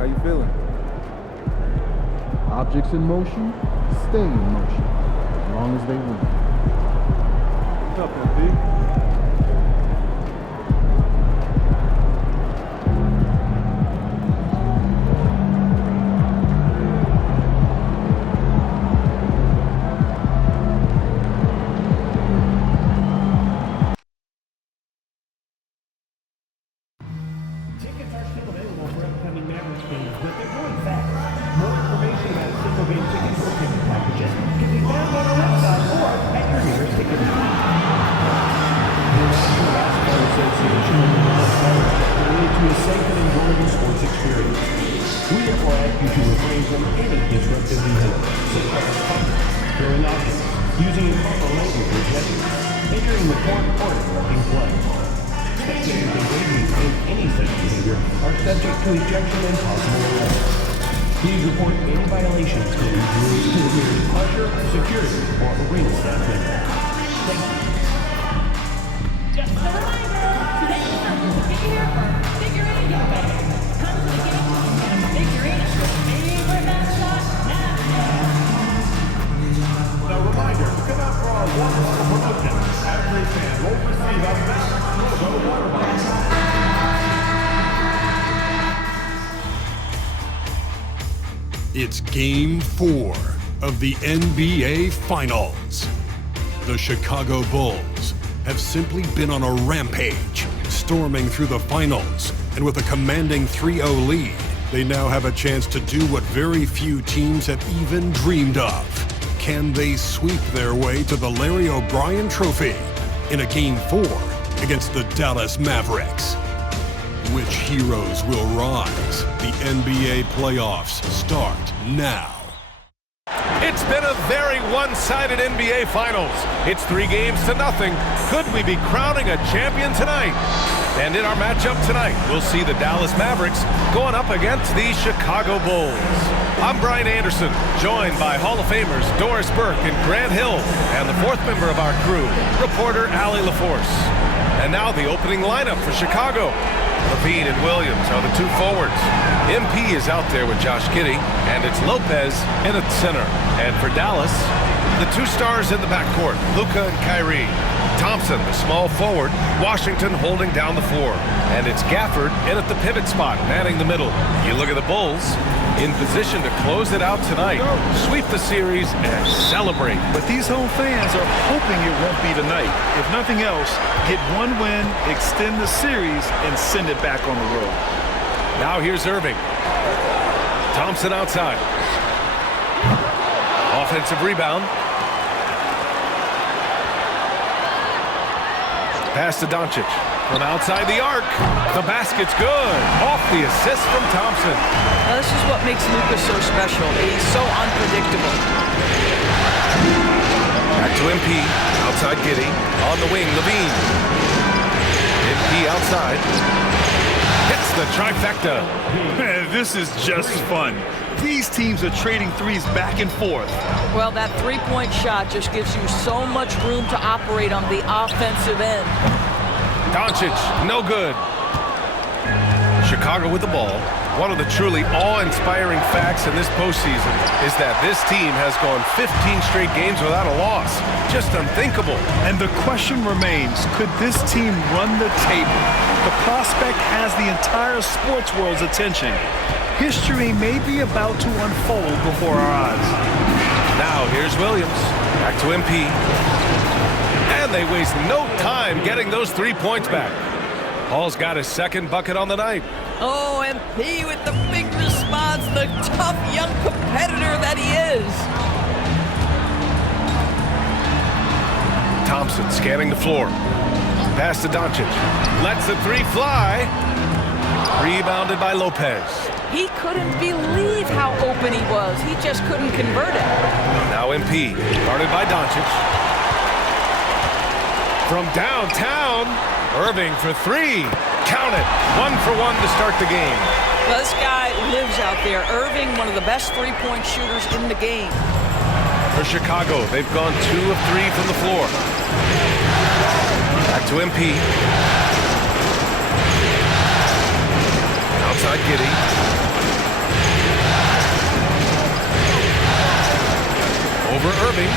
How you feeling? Objects in motion stay in motion as long as they win. What's up, MP? Tickets are still available for upcoming Mavs games, but they're going fast. More information about single game ticket booking packages can be found on our website or at your nearest ticket shop. The National Basketball Association and the Mavs committed to a safe and enjoyable sports experience. We therefore ask you to refrain from any disruptive behavior, such as fighting, throwing objects, using improper language or gestures, entering the court or interrupting play. Spectators engaging in any such behavior are subject to ejection and possible arrest. Please report any violations to these rules to the nearest usher, security, or arena staff member. Thank you. Just a reminder, today's circle will be here for figurine giveaway. Come to the game and get a figurine of your favorite mascot now. A reminder to come out for our water bottle promotion. Every fan will receive a Mavs logo water bottle. It's Game 4 of the NBA Finals. The Chicago Bulls have simply been on a rampage, storming through the finals, and with a commanding 3-0 lead, they now have a chance to do what very few teams have even dreamed of. Can they sweep their way to the Larry O'Brien Trophy in a Game 4 against the Dallas Mavericks? Which heroes will rise? The NBA playoffs start now. It's been a very one-sided NBA Finals. It's 3-0. Could we be crowning a champion tonight? And in our matchup tonight, we'll see the Dallas Mavericks going up against the Chicago Bulls. I'm Brian Anderson, joined by Hall of Famers Doris Burke and Grant Hill, and the fourth member of our crew, reporter Allie LaForce. And now the opening lineup for Chicago. Levine and Williams are the two forwards. MP is out there with Josh Giddey, and it's Lopez in at center. And for Dallas, the two stars in the backcourt, Luka and Kyrie. Thompson, the small forward, Washington holding down the floor. And it's Gafford in at the pivot spot, manning the middle. You look at the Bulls, in position to close it out tonight, sweep the series, and celebrate. But these home fans are hoping it won't be tonight. If nothing else, get one win, extend the series, and send it back on the road. Now here's Irving. Thompson outside. Offensive rebound. Pass to Doncic. From outside the arc. The basket's good. Off the assist from Thompson. Now, this is what makes Luka so special. He's so unpredictable. Back to MP. Outside Giddey. On the wing, Levine. MP outside. Hits the trifecta. Man, this is just fun. These teams are trading threes back and forth. Well, that three-point shot just gives you so much room to operate on the offensive end. Doncic, no good. Chicago with the ball. One of the truly awe-inspiring facts in this postseason is that this team has gone 15 straight games without a loss. Just unthinkable. And the question remains, could this team run the table? The prospect has the entire sports world's attention. History may be about to unfold before our eyes. Now here's Williams. Back to MP. And they waste no time getting those 3 points back. Hall's got his second bucket on the night. Oh, MP with the big response, the tough young competitor that he is. Thompson scanning the floor. Pass to Doncic. Lets the three fly. Rebounded by Lopez. He couldn't believe how open he was. He just couldn't convert it. Now MP, guarded by Doncic. From downtown, Irving for three. Count it. 1 for 1 to start the game. Well, this guy lives out there. Irving, one of the best three-point shooters in the game. For Chicago, they've gone 2 of 3 from the floor. Back to MP. Outside Giddey. Over Irving.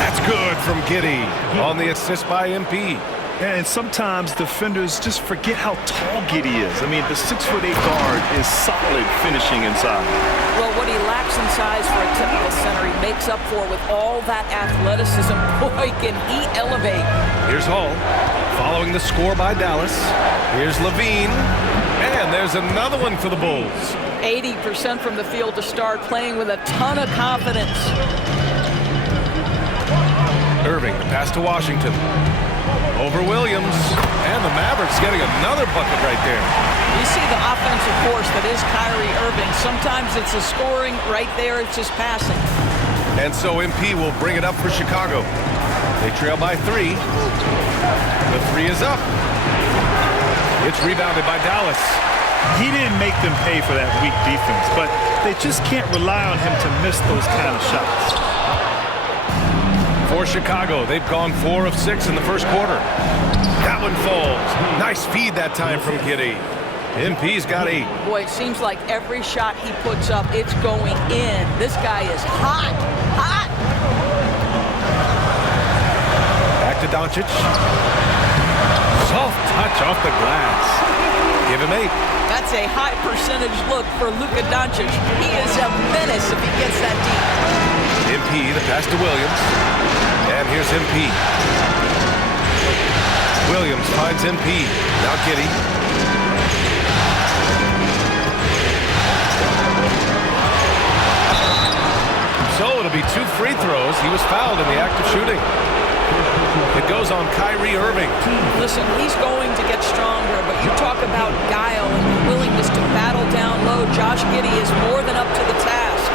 That's good from Giddey on the assist by MP. And sometimes defenders just forget how tall Giddey is. I mean, the 6'8" guard is solid finishing inside. Well, what he lacks in size for a typical center, he makes up for with all that athleticism. Boy, can he elevate. Here's Hall, following the score by Dallas. Here's Levine, and there's another one for the Bulls. 80% from the field to start, playing with a ton of confidence. Irving, the pass to Washington. Over Williams, and the Mavericks getting another bucket right there. You see the offensive force that is Kyrie Irving. Sometimes it's the scoring, right there it's just passing. And so MP will bring it up for Chicago. They trail by 3. The 3 is up. It's rebounded by Dallas. He didn't make them pay for that weak defense, but they just can't rely on him to miss those kind of shots. For Chicago, they've gone 4 of 6 in the first quarter. That one falls. Nice feed that time from Giddey. MP's got 8. Boy, it seems like every shot he puts up, it's going in. This guy is hot, hot. Back to Doncic. Soft touch off the glass. Give him 8. That's a high percentage look for Luka Doncic. He is a menace if he gets that deep. MP, the pass to Williams. And here's MP. Williams finds MP. Now Giddey. So it'll be 2 free throws. He was fouled in the act of shooting. It goes on Kyrie Irving. Listen, he's going to get stronger, but you talk about guile and willingness to battle down low. Josh Giddey is more than up to the task.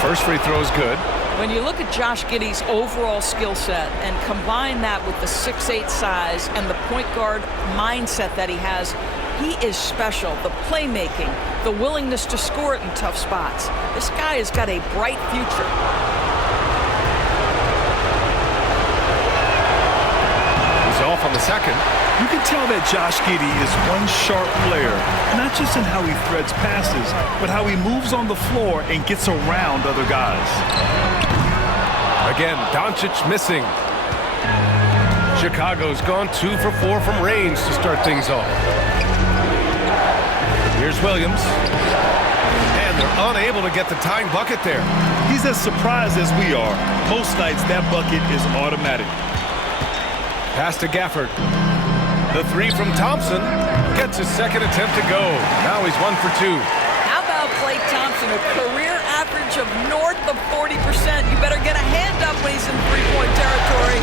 First free throw is good. When you look at Josh Giddey's overall skill set and combine that with the 6'8" size and the point guard mindset that he has, he is special. The playmaking, the willingness to score it in tough spots. This guy has got a bright future. He's off on the second. You can tell that Josh Giddey is one sharp player, not just in how he threads passes, but how he moves on the floor and gets around other guys. Again, Doncic missing. Chicago's gone 2 for 4 from range to start things off. Here's Williams. And they're unable to get the tying bucket there. He's as surprised as we are. Most nights, that bucket is automatic. Pass to Gafford. The 3 from Thompson gets his second attempt to go. Now he's 1 for 2. How about Klay Thompson, a career average of north of 40%. You better get a hand up when he's in three-point territory.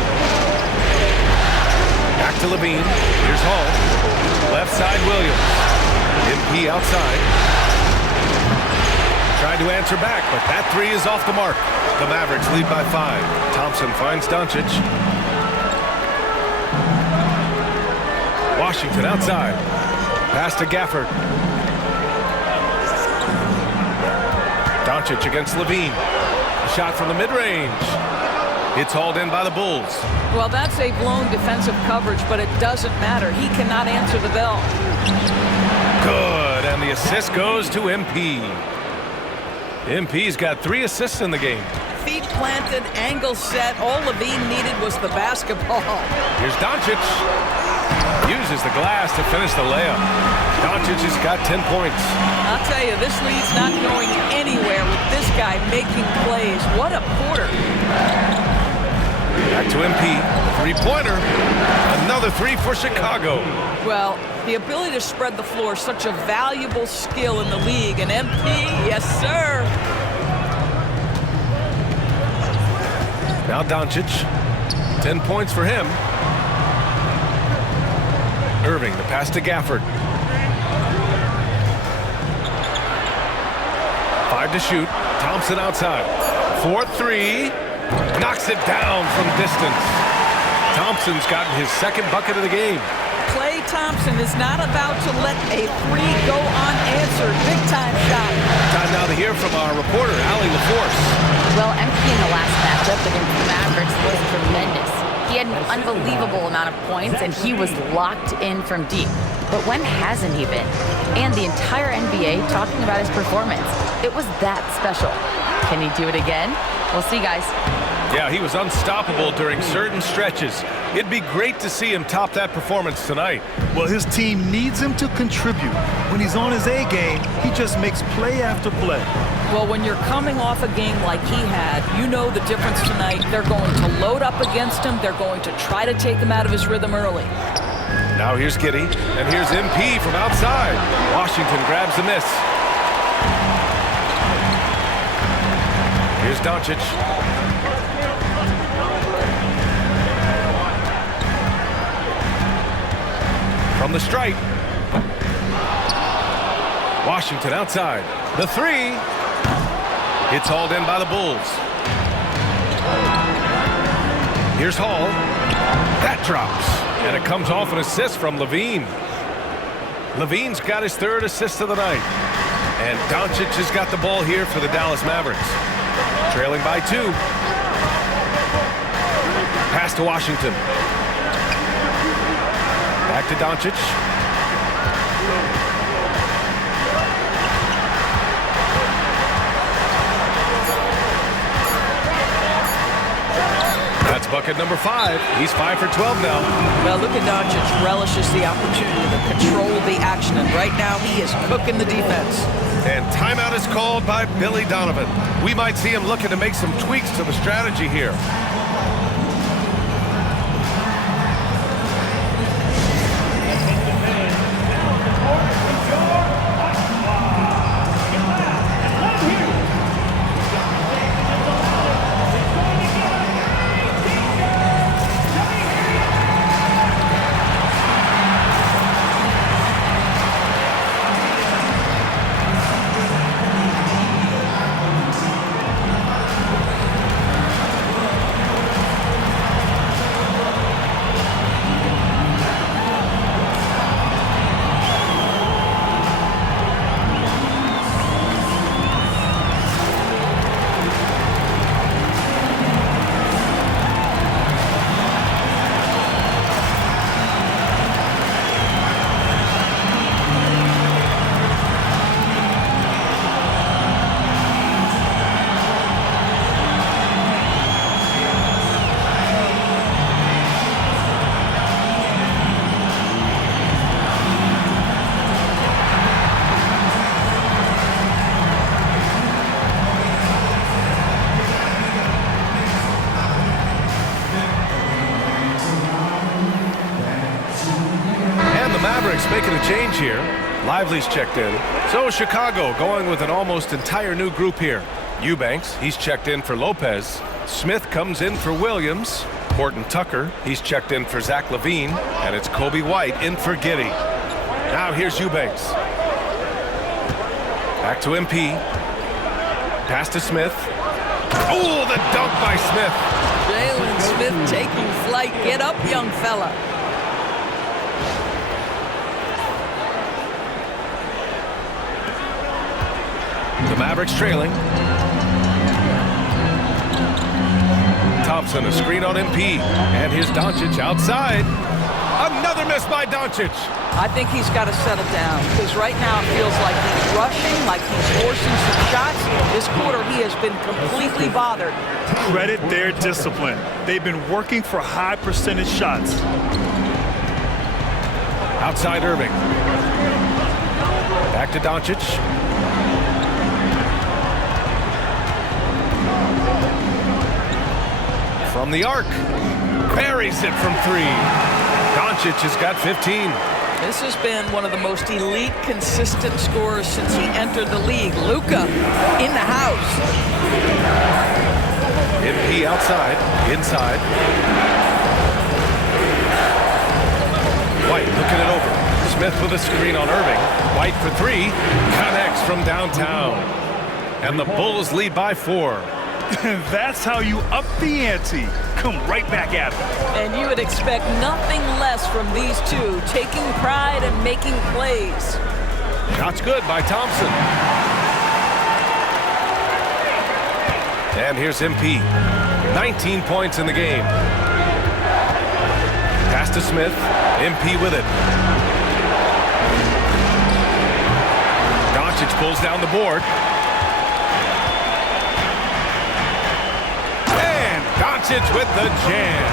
Back to Levine. Here's Hall. Left side, Williams. MP outside. Trying to answer back, but that 3 is off the mark. The Mavericks lead by 5. Thompson finds Doncic. Washington outside. Pass to Gafford. Doncic against Levine. A shot from the mid-range. It's hauled in by the Bulls. Well, that's a blown defensive coverage, but it doesn't matter. He cannot answer the bell. Good, and the assist goes to MP. MP's got 3 assists in the game. Feet planted, angle set. All Levine needed was the basketball. Here's Doncic. Uses the glass to finish the layup. Doncic has got 10 points. I'll tell you, this lead's not going anywhere with this guy making plays. What a quarter. Back to MP. 3-pointer. Another 3 for Chicago. Well, the ability to spread the floor is such a valuable skill in the league. And MP, yes, sir. Now Doncic. 10 points for him. Irving, the pass to Gafford. 5 to shoot. Thompson outside. 4-3. Knocks it down from distance. Thompson's gotten his second bucket of the game. Klay Thompson is not about to let a 3 go unanswered. Big time shot. Time now to hear from our reporter, Allie LaForce. Well, MP in the last matchup against the Mavericks was tremendous. He had an unbelievable amount of points, and he was locked in from deep. But when hasn't he been? And the entire NBA talking about his performance. It was that special. Can he do it again? We'll see, guys. Yeah, he was unstoppable during certain stretches. It'd be great to see him top that performance tonight. Well, his team needs him to contribute. When he's on his A game, he just makes play after play. Well, when you're coming off a game like he had, you know the difference tonight. They're going to load up against him. They're going to try to take him out of his rhythm early. Now here's Giddey, and here's MP from outside. Washington grabs the miss. Here's Doncic. From the stripe. Washington outside. The three. It's hauled in by the Bulls. Here's Hall. That drops. And it comes off an assist from Levine. Levine's got his third assist of the night. And Doncic has got the ball here for the Dallas Mavericks. Trailing by 2. Pass to Washington. Back to Doncic. That's bucket number 5. He's 5 for 12 now. Well, look at Doncic relishes the opportunity to control the action, and right now he is cooking the defense. And timeout is called by Billy Donovan. We might see him looking to make some tweaks to the strategy here. Making a change here. Lively's checked in. So is Chicago, going with an almost entire new group here. Eubanks, he's checked in for Lopez. Smith comes in for Williams. Horton Tucker, he's checked in for Zach LaVine. And it's Kobe White in for Giddey. Now here's Eubanks. Back to MP. Pass to Smith. Oh, the dunk by Smith. Jalen Smith taking flight. Get up, young fella. The Mavericks trailing. Thompson, a screen on MP. And here's Doncic outside. Another miss by Doncic. I think he's got to settle down, because right now it feels like he's rushing, like he's forcing some shots. This quarter he has been completely bothered. Credit their discipline. They've been working for high percentage shots. Outside Irving. Back to Doncic. From the arc. Buries it from 3. Doncic has got 15. This has been one of the most elite, consistent scorers since he entered the league. Luka in the house. MP outside. Inside. White looking it over. Smith with a screen on Irving. White for 3. Connects from downtown. And the Bulls lead by 4. That's how you up the ante. Come right back at them. And you would expect nothing less from these two, taking pride and making plays. Shots good by Thompson. And here's MP. 19 points in the game. Pass to Smith. MP with it. Doncic pulls down the board. And Doncic with the jam.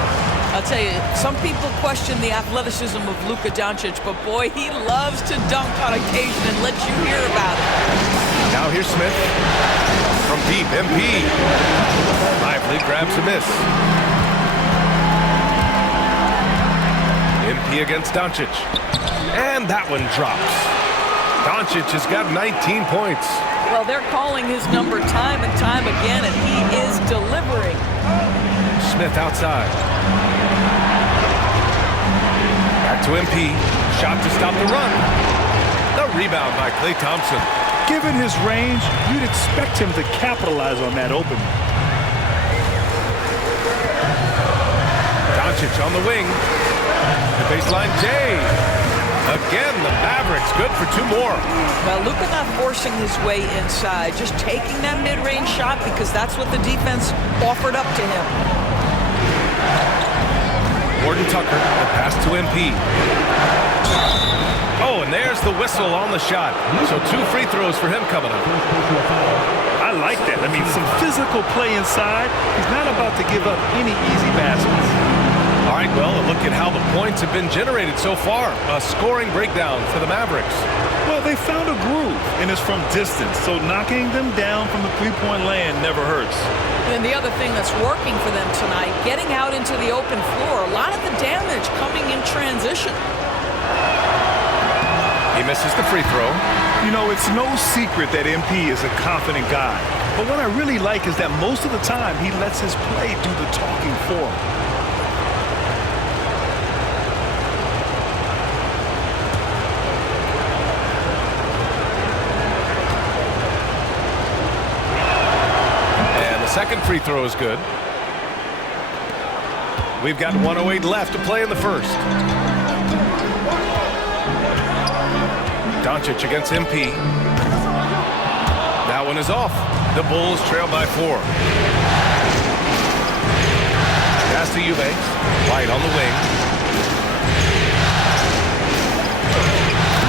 I'll tell you, some people question the athleticism of Luka Doncic, but boy, he loves to dunk on occasion and let you hear about it. Now here's Smith. From deep, MP. Lively grabs a miss. MP against Doncic. And that one drops. Doncic has got 19 points. Well, they're calling his number time and time again, and he is delivering. Smith outside. Back to MP. Shot to stop the run. The rebound by Klay Thompson. Given his range, you'd expect him to capitalize on that opening. Doncic on the wing. The baseline J. Again, the Mavericks good for 2 more. Well, Luka not forcing his way inside, just taking that mid-range shot because that's what the defense offered up to him. Gordon Tucker, the pass to MP. Oh, and there's the whistle on the shot. So 2 free throws for him coming up. I like that. I mean, some physical play inside. He's not about to give up any easy baskets. All right, well, a look at how the points have been generated so far. A scoring breakdown for the Mavericks. Well, they found a groove, and it's from distance, so knocking them down from the three-point land never hurts. And the other thing that's working for them tonight, getting out into the open floor, a lot of the damage coming in transition. He misses the free throw. You know, it's no secret that MP is a confident guy. But what I really like is that most of the time he lets his play do the talking for him. Second free throw is good. We've got 1:08 left to play in the first. Doncic against MP. That one is off. The Bulls trail by 4. Pass to Eubanks. White on the wing.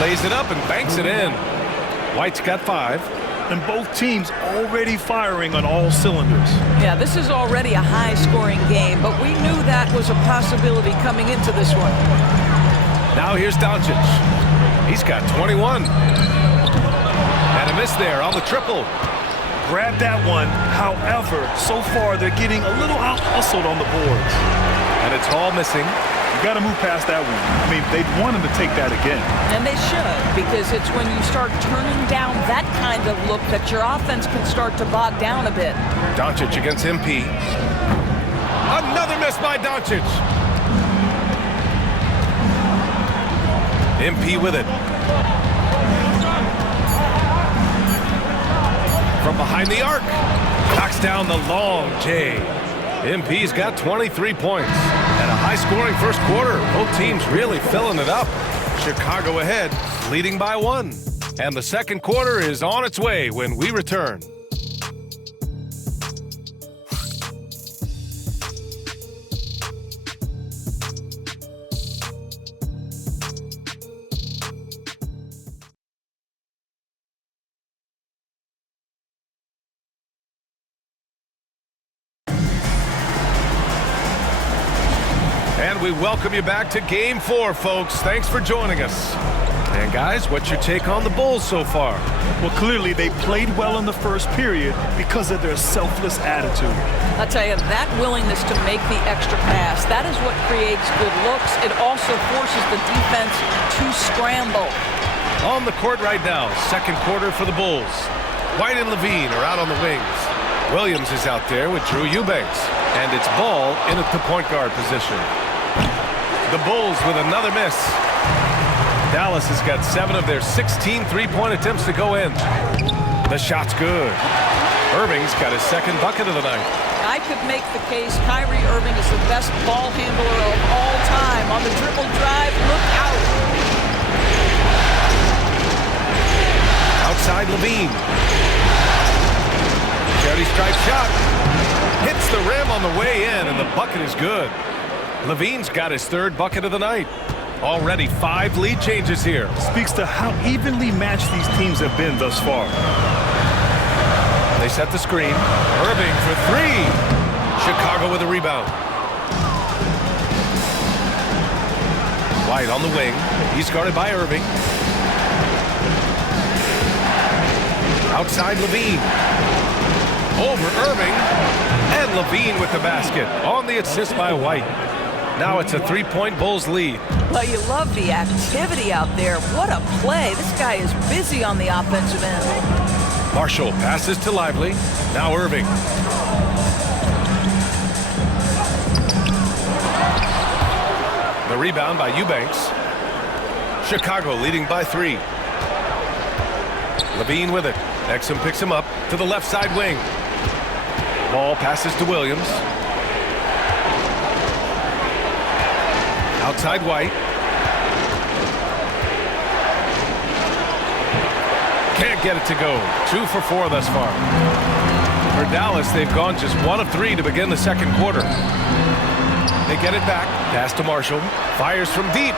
Lays it up and banks it in. White's got 5. And both teams already firing on all cylinders. Yeah, this is already a high-scoring game, but we knew that was a possibility coming into this one. Now here's Doncic. He's got 21. And a miss there on the triple. Grab that one. However, so far they're getting a little out-hustled on the boards. And it's all missing. You got to move past that one. I mean, they'd want him to take that again. And they should, because it's when you start turning down that kind of look that your offense can start to bog down a bit. Doncic against MP. Another miss by Doncic. MP with it. From behind the arc. Knocks down the long J. MP's got 23 points. And a high-scoring first quarter. Both teams really filling it up. Chicago ahead, leading by 1. And the second quarter is on its way when we return. And we welcome you back to Game 4, folks. Thanks for joining us. And guys, what's your take on the Bulls so far? Well, clearly they played well in the first period because of their selfless attitude. I'll tell you, that willingness to make the extra pass, that is what creates good looks. It also forces the defense to scramble. On the court right now, second quarter for the Bulls. White and Levine are out on the wings. Williams is out there with Drew Eubanks. And it's Ball in at the point guard position. The Bulls with another miss. Dallas has got 7 of their 16 three-point attempts to go in. The shot's good. Irving's got his second bucket of the night. I could make the case Kyrie Irving is the best ball handler of all time. On the dribble drive, look out. Outside Levine. Charity stripe shot. Hits the rim on the way in, and the bucket is good. Levine's got his third bucket of the night. Already 5 lead changes here. Speaks to how evenly matched these teams have been thus far. They set the screen. Irving for 3. Chicago with a rebound. White on the wing. He's guarded by Irving. Outside Levine. Over Irving. And Levine with the basket. On the assist by White. Now it's a 3-point Bulls lead. Well, you love the activity out there. What a play. This guy is busy on the offensive end. Marshall passes to Lively. Now Irving. The rebound by Eubanks. Chicago leading by 3. Levine with it. Exum picks him up to the left side wing. Ball passes to Williams. Outside White. Can't get it to go. 2 for 4 thus far. For Dallas, they've gone just 1 of 3 to begin the second quarter. They get it back. Pass to Marshall. Fires from deep.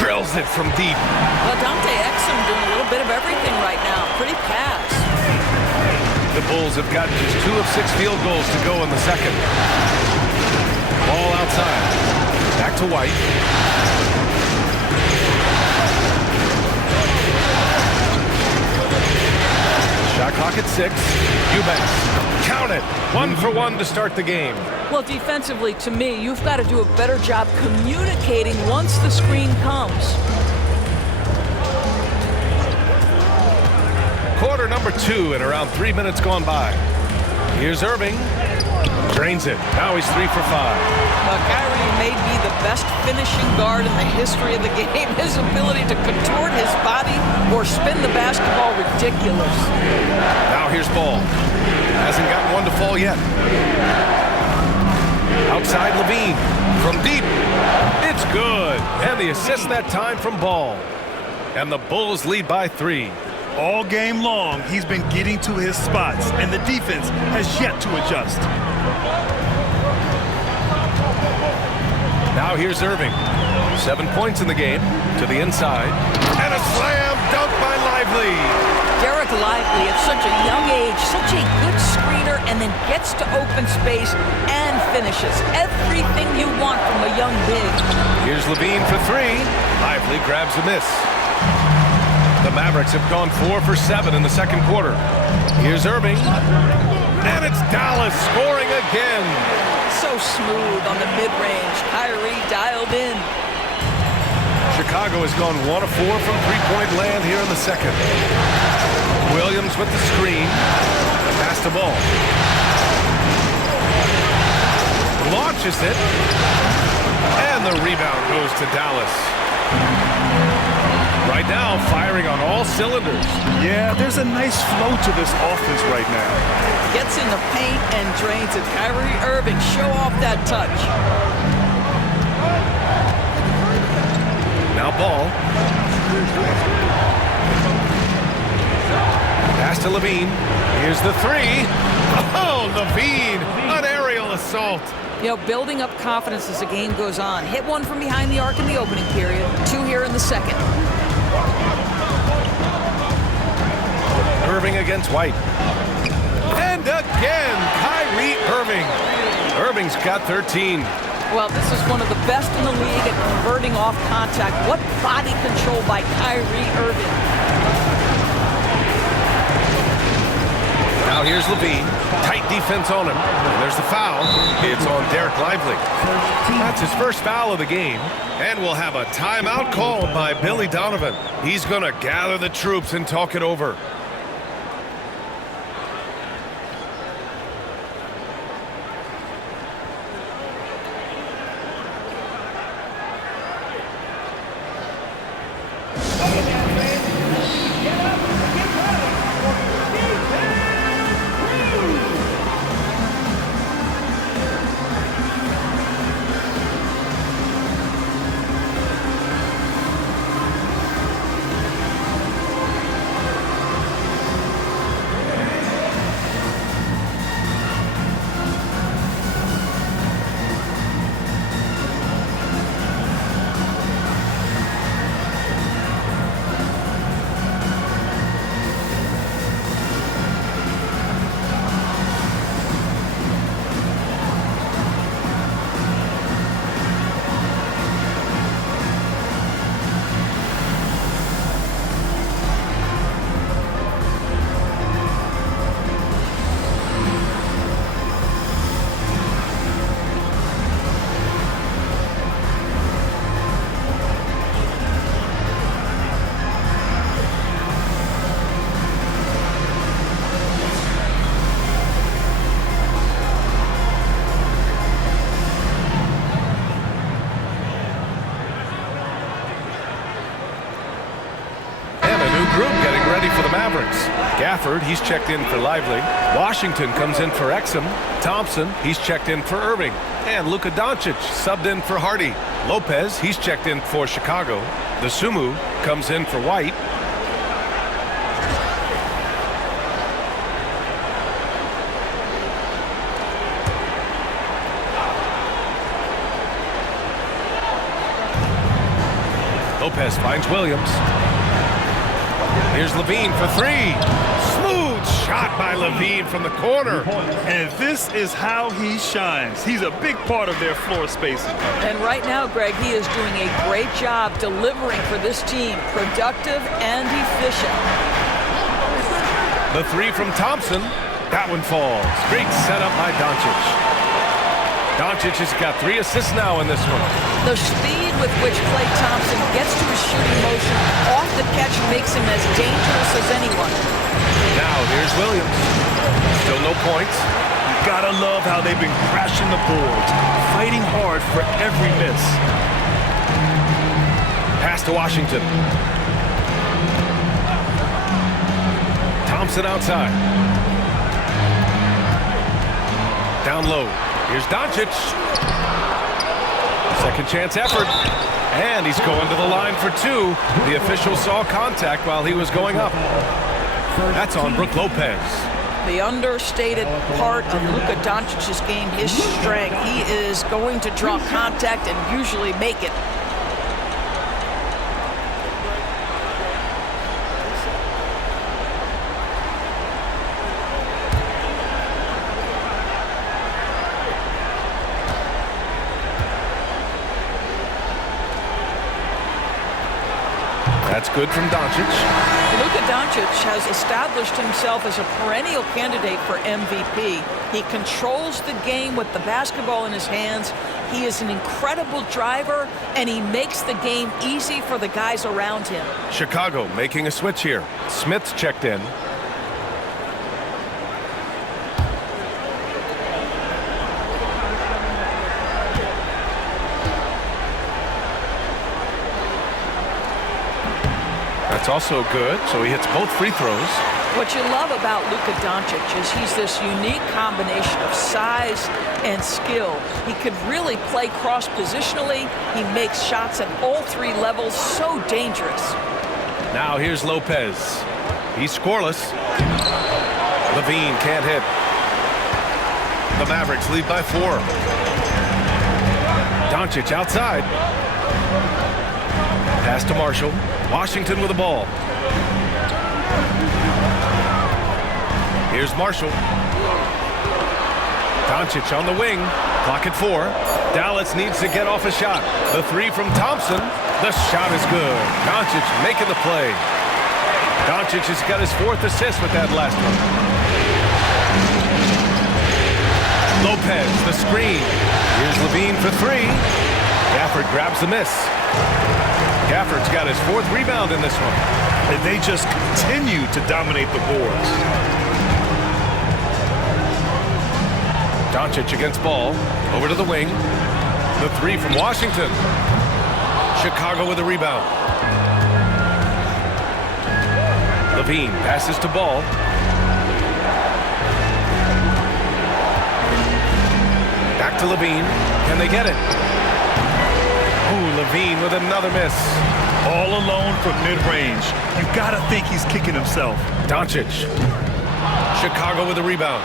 Drills it from deep. Well, Dante Exum doing a little bit of everything right now. Pretty pass. The Bulls have gotten just 2 of 6 field goals to go in the second. Ball outside. Back to White. Shot clock at 6. Eubanks. Count it. 1 for 1 to start the game. Well, defensively, to me, you've got to do a better job communicating once the screen comes. Quarter number 2 and around 3 minutes gone by. Here's Irving. Drains it. Now he's 3 for 5. Well, Kyrie may be the best finishing guard in the history of the game. His ability to contort his body or spin the basketball, ridiculous. Now here's Ball. Hasn't gotten one to fall yet. Outside Levine. From deep. It's good. And the assist that time from Ball. And the Bulls lead by 3. All game long, he's been getting to his spots, and the defense has yet to adjust. Now here's Irving. 7 points in the game. To the inside. And a slam dunk by Lively. Derek Lively, at such a young age, such a good screener, and then gets to open space and finishes. Everything you want from a young big. Here's Levine for 3. Lively grabs the miss. The Mavericks have gone 4 for 7 in the second quarter. Here's Irving. And it's Dallas scoring again. So smooth on the mid-range. Kyrie dialed in. Chicago has gone 1 of 4 from three-point land here in the second. Williams with the screen. Pass the ball. Launches it. And the rebound goes to Dallas. Right now, firing on all cylinders. Yeah, there's a nice flow to this offense right now. Gets in the paint and drains it. Kyrie Irving, show off that touch. Now Ball. Pass to Levine. Here's the 3. Oh, Levine, an aerial assault. You know, building up confidence as the game goes on. Hit one from behind the arc in the opening period. 2 here in the second. Irving against White. And again, Kyrie Irving. Irving's got 13. Well, this is one of the best in the league at converting off contact. What body control by Kyrie Irving. Now here's Levine. Tight defense on him. And there's the foul. It's on Derek Lively. That's his first foul of the game. And we'll have a timeout called by Billy Donovan. He's going to gather the troops and talk it over. ready for the Mavericks. Gafford, he's checked in for Lively. Washington comes in for Exum. Thompson, he's checked in for Irving. And Luka Doncic subbed in for Hardy. Lopez, he's checked in for Chicago. The Sumu comes in for White. Lopez finds Williams. Here's Levine for three. Smooth shot by Levine from the corner. And this is how he shines. He's a big part of their floor spacing. And right now, Greg, he is doing a great job delivering for this team. Productive and efficient. The three from Thompson. That one falls. Great setup by Doncic. Doncic has got 3 assists now in this one. The speed with which Klay Thompson gets to his shooting motion off the catch makes him as dangerous as anyone. Now here's Williams. Still no points. You gotta love how they've been crashing the boards, fighting hard for every miss. Pass to Washington. Thompson outside. Down low. Here's Doncic. Second chance effort. And he's going to the line for 2. The official saw contact while he was going up. That's on Brook Lopez. The understated part of Luka Doncic's game, his strength. He is going to draw contact and usually make it. That's good from Doncic. Luka Doncic has established himself as a perennial candidate for MVP. He controls the game with the basketball in his hands. He is an incredible driver, and he makes the game easy for the guys around him. Chicago making a switch here. Smith's checked in. That's also good, so he hits both free throws. What you love about Luka Doncic is he's this unique combination of size and skill. He could really play cross-positionally. He makes shots at all 3 levels, so dangerous. Now here's Lopez. He's scoreless. Levine can't hit. The Mavericks lead by 4. Doncic outside. Pass to Marshall. Washington with the ball. Here's Marshall. Doncic on the wing. Clock at 4. Dallas needs to get off a shot. The 3 from Thompson. The shot is good. Doncic making the play. Doncic has got his 4th assist with that last one. Lopez, the screen. Here's Levine for 3. Gafford grabs the miss. Gafford's got his 4th rebound in this one. And they just continue to dominate the boards. Doncic against ball. Over to the wing. The 3 from Washington. Chicago with a rebound. Levine passes to Ball. Back to Levine. Can they get it? Ooh, Levine with another miss. All alone from mid-range. You gotta think he's kicking himself. Doncic. Chicago with a rebound.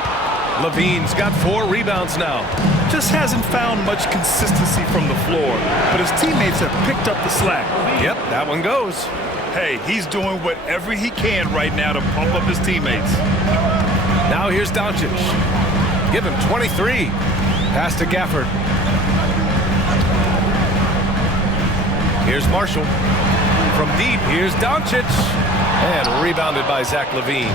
Levine's got 4 rebounds now. Just hasn't found much consistency from the floor, but his teammates have picked up the slack. Yep, that one goes. Hey, he's doing whatever he can right now to pump up his teammates. Now here's Doncic. Give him 23. Pass to Gafford. Here's Marshall. From deep, here's Doncic. And rebounded by Zach LaVine.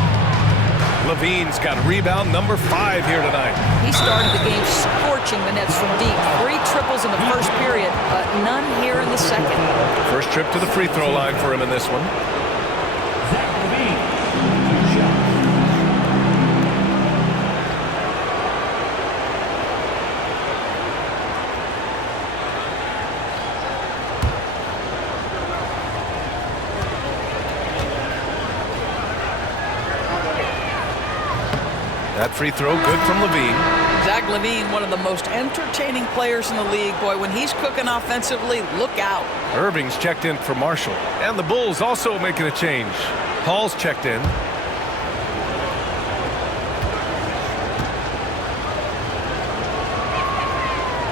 LaVine's got rebound number 5 here tonight. He started the game scorching the Nets from deep. 3 triples in the first period, but none here in the second. First trip to the free throw line for him in this one. Zach LaVine. That free throw good from Levine. Zach LaVine, one of the most entertaining players in the league. Boy, when he's cooking offensively, look out. Irving's checked in for Marshall. And the Bulls also making a change. Hall's checked in.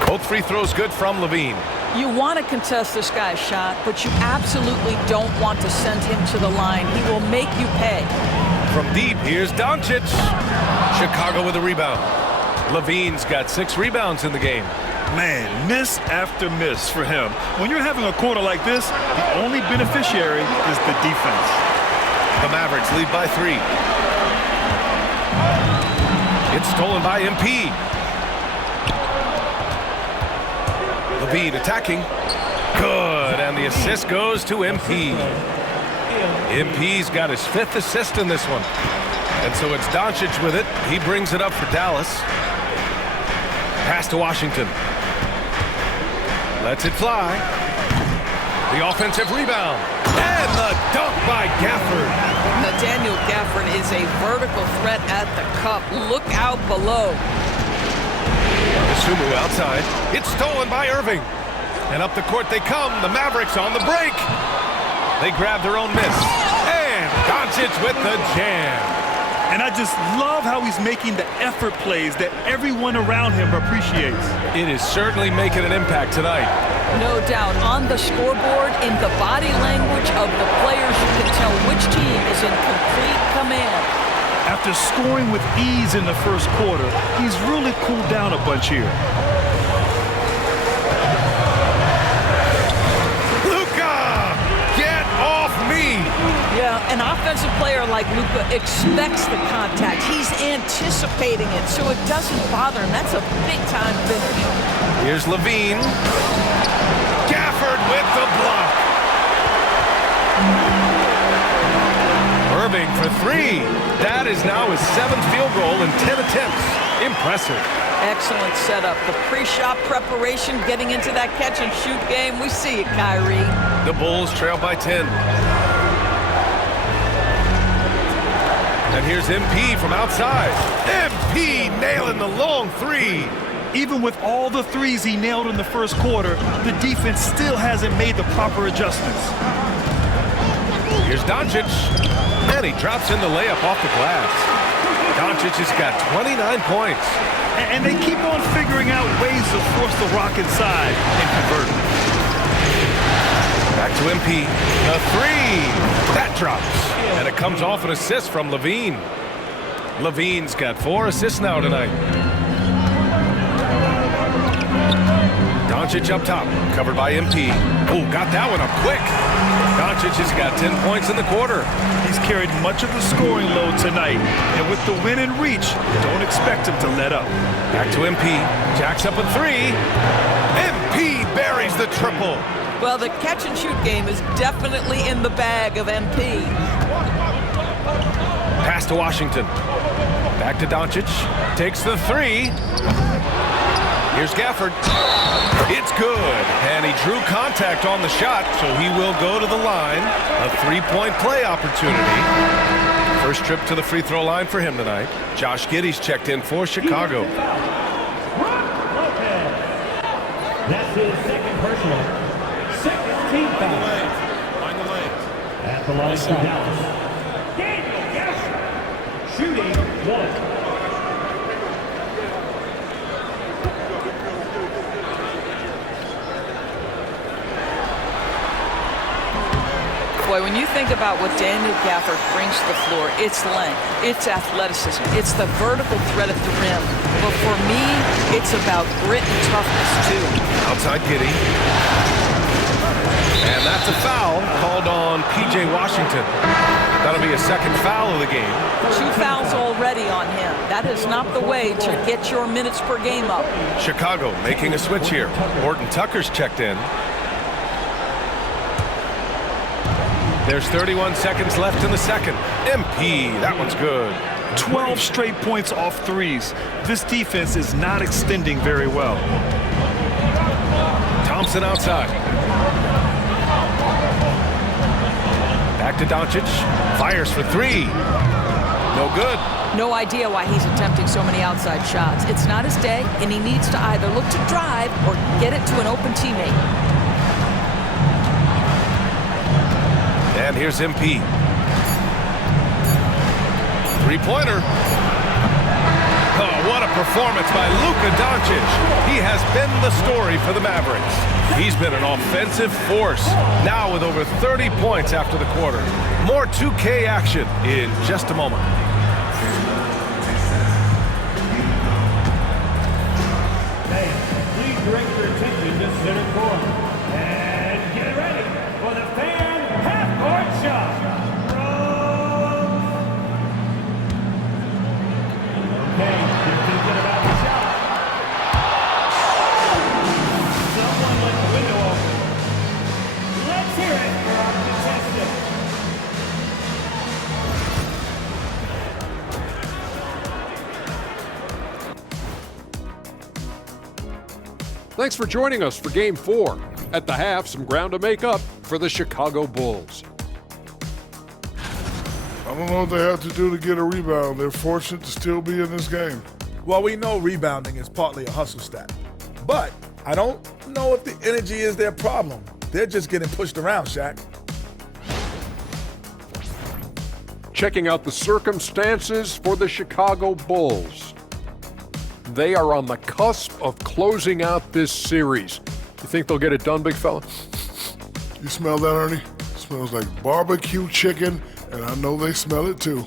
Both free throws good from Levine. You want to contest this guy's shot, but you absolutely don't want to send him to the line. He will make you pay. From deep, here's Doncic. Chicago with a rebound. Levine's got 6 rebounds in the game. Man, miss after miss for him. When you're having a quarter like this, the only beneficiary is the defense. The Mavericks lead by 3. It's stolen by MP. Levine attacking. Good, and the assist goes to MP. MP's got his 5th assist in this one. And so it's Doncic with it. He brings it up for Dallas. Pass to Washington. Lets it fly. The offensive rebound. And the dunk by Gafford. Nathaniel Gafford is a vertical threat at the cup. Look out below. Sumu outside. It's stolen by Irving. And up the court they come. The Mavericks on the break. They grab their own miss. And Doncic with the jam. And I just love how he's making the effort plays that everyone around him appreciates. It is certainly making an impact tonight. No doubt. On the scoreboard, in the body language of the players, you can tell which team is in complete command. After scoring with ease in the first quarter, he's really cooled down a bunch here. Luka! Get off me! Yeah, an offensive player like Luka expects the contact. He's anticipating it, so it doesn't bother him. That's a big-time finish. Here's Levine. Gafford with the block. Irving for 3. That is now his 7th field goal in 10 attempts. Impressive. Excellent setup. The pre-shot preparation, getting into that catch-and-shoot game. We see it, Kyrie. The Bulls trail by 10. And here's MP from outside. MP nailing the long 3. Even with all the threes he nailed in the first quarter, the defense still hasn't made the proper adjustments. Here's Doncic. And he drops in the layup off the glass. Doncic has got 29 points. And they keep on figuring out ways to force the rock inside and convert it. Back to MP. The 3. That drops. And it comes off an assist from Levine. Levine's got 4 assists now tonight. Doncic up top, covered by MP. Oh, got that one up quick. Doncic has got 10 points in the quarter. He's carried much of the scoring load tonight, and with the win and reach, don't expect him to let up. Back to MP. Jacks up a 3. MP buries the triple. Well, the catch-and-shoot game is definitely in the bag of MP. Pass to Washington. Back to Doncic. Takes the 3. Here's Gafford. It's good. And he drew contact on the shot, so he will go to the line. A 3-point play opportunity. First trip to the free throw line for him tonight. Josh Giddey's checked in for Chicago. That's his 2nd personal. 2nd team foul. At the line for Dallas. Daniel Gafford. Shooting 1. Boy, when you think about what Daniel Gafford brings to the floor, it's length, it's athleticism, it's the vertical threat at the rim. But for me, it's about grit and toughness, too. Outside Giddey. And that's a foul called on P.J. Washington. That'll be a 2nd foul of the game. 2 fouls already on him. That is not the way to get your minutes per game up. Chicago making a switch here. Horton Tucker's checked in. There's 31 seconds left in the 2nd. MP, that one's good. 12 straight points off threes. This defense is not extending very well. Thompson outside. Back to Doncic. Fires for 3. No good. No idea why he's attempting so many outside shots. It's not his day, and he needs to either look to drive or get it to an open teammate. And here's MP. Three-pointer. Oh, what a performance by Luka Doncic. He has been the story for the Mavericks. He's been an offensive force, now with over 30 points after the quarter. More 2K action in just a moment. Hey, please direct your attention to center court. And get ready for the fan half-court shot. Okay, you're thinking about the shot. Someone let the window open. Let's hear it for our contestant. Thanks for joining us for Game 4. At the half, some ground to make up for the Chicago Bulls. I don't know what they have to do to get a rebound. They're fortunate to still be in this game. Well, we know rebounding is partly a hustle stat. But I don't know if the energy is their problem. They're just getting pushed around, Shaq. Checking out the circumstances for the Chicago Bulls. They are on the cusp of closing out this series. You think they'll get it done, big fella? You smell that, Ernie? It smells like barbecue chicken, and I know they smell it too.